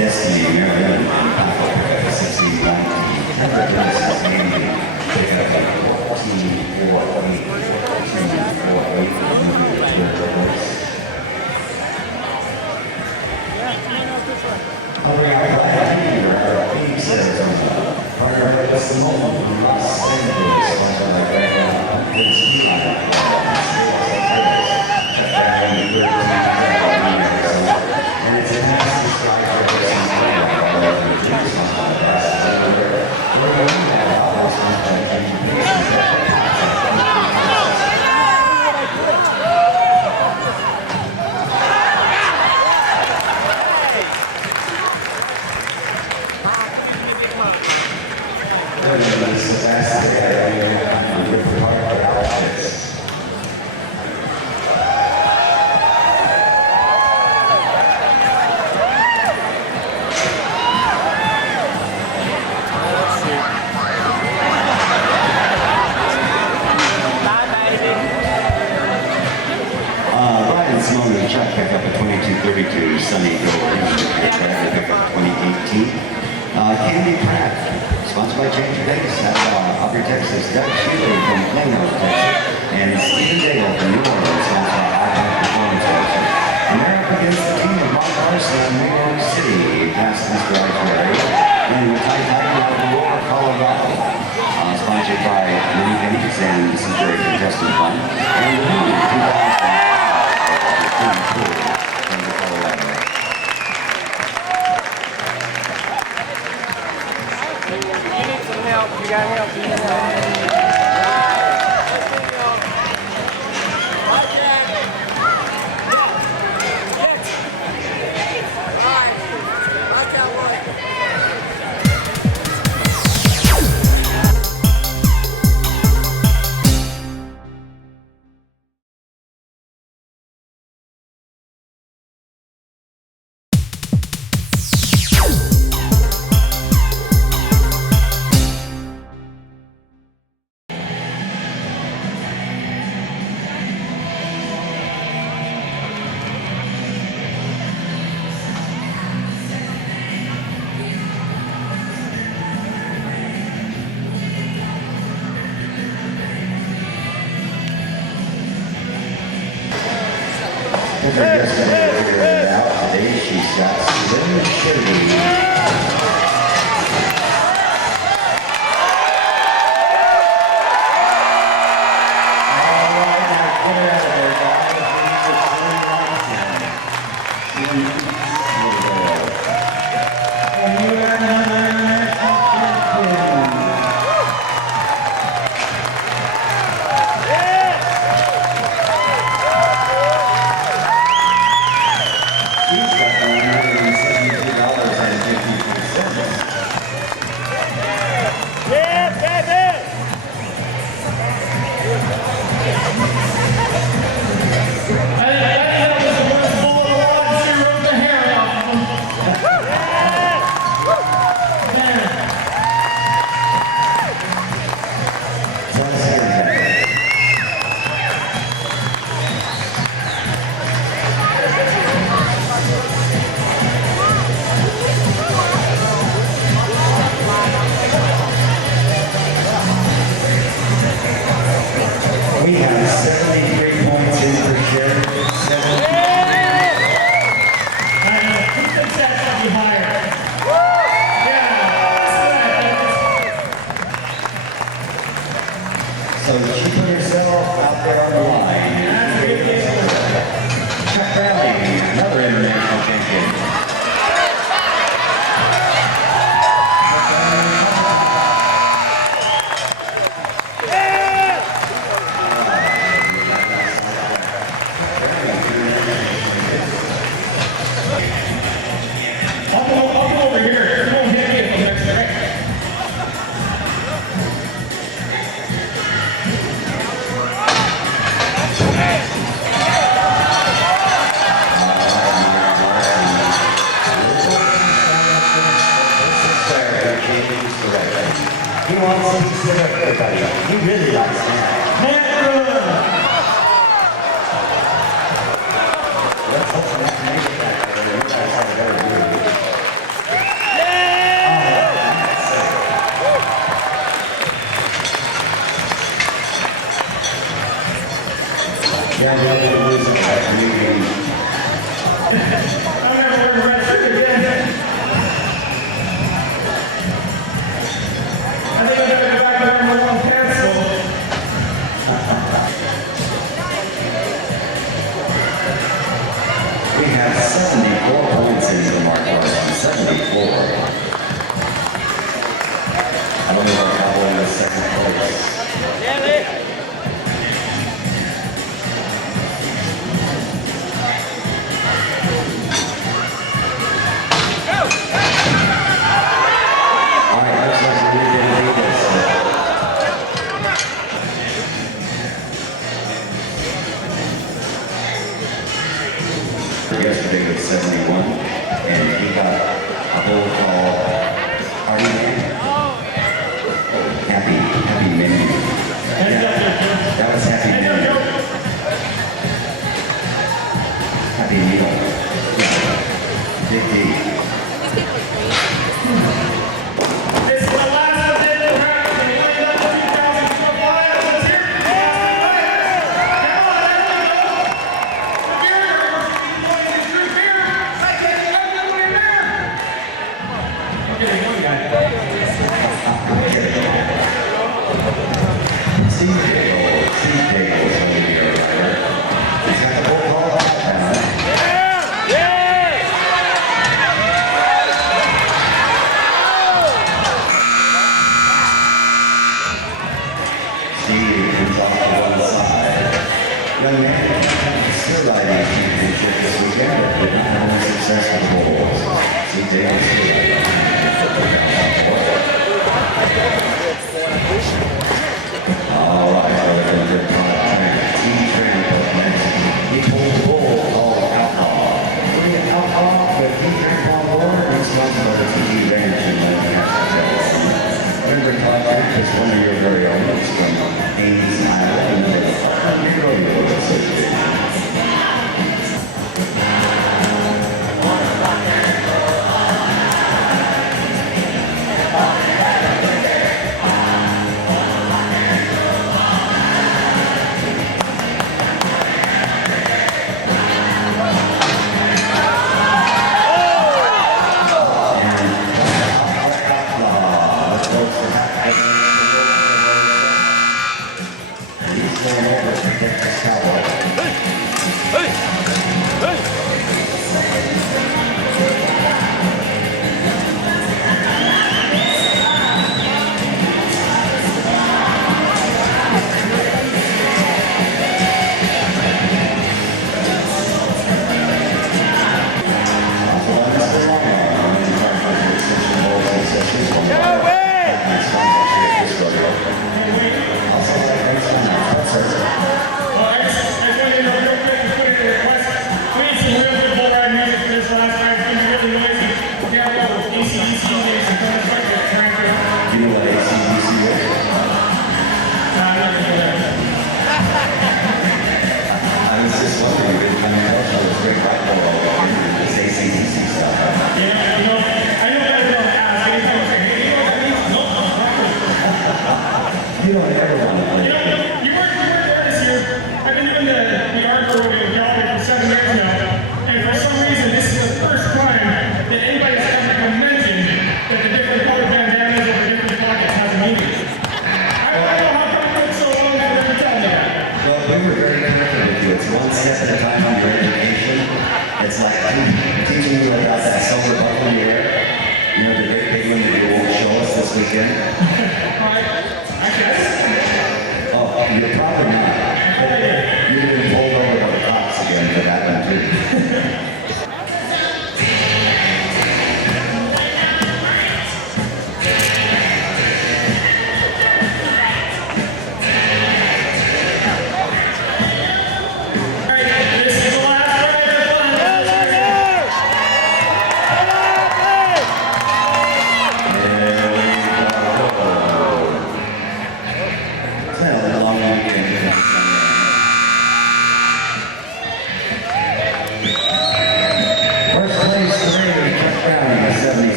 Destiny, Maryland, and Paco pickup at 1619. Number 36, Andy, pickup at 1448. 1448, moving to Rodeos. Over here, IGRA, Phoenix, Arizona. Partner with the moment from Los Angeles, sponsored by Greg Please be on it. Check back on the 13th Arizona. And it's a massive strike for us in we're going to have all those Chuck pickup at 2232, Sunny Door, pickup 2018. Candy Pratt, sponsored by Change of Days, Aubrey, Texas. Doug Shealy from Plano, Texas. And Stephen Dale from New Orleans, sponsored by iPad Performance Station. America Against the King of Mark Larson in New York City, past Mr. IGRA. And the Thai Tiger out of Aurora, Colorado. Sponsored by Many Pennies and the Century Contestant Fund. And the new 2000. You got help. You got help. Her just going to figure it out today. She's got Slim Shady. We have 73 points in per share. 73. So she put herself out there on the line. Chuck Bradley, another international champion. He wants to be with everybody. He really likes that. Let's hope we can make it back there. You guys have a better view.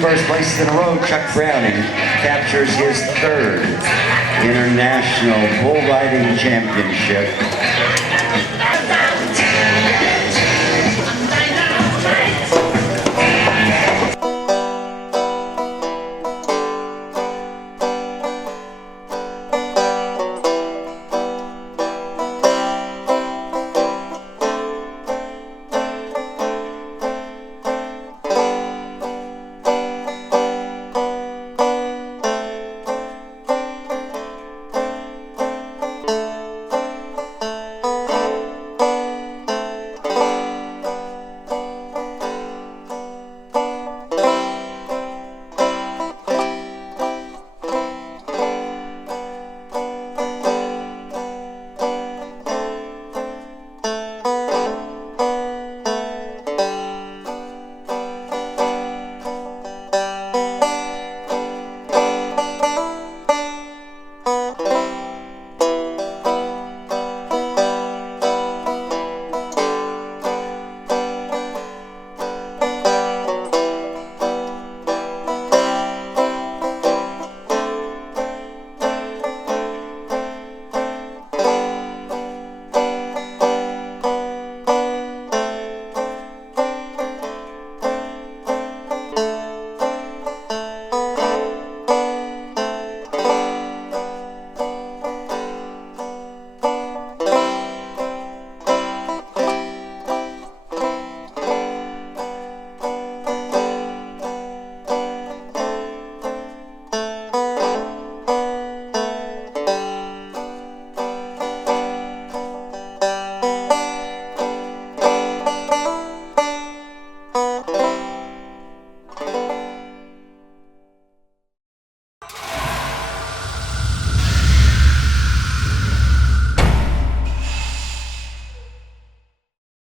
First place in a row, Chuck Browning captures his third International Bull Riding Championship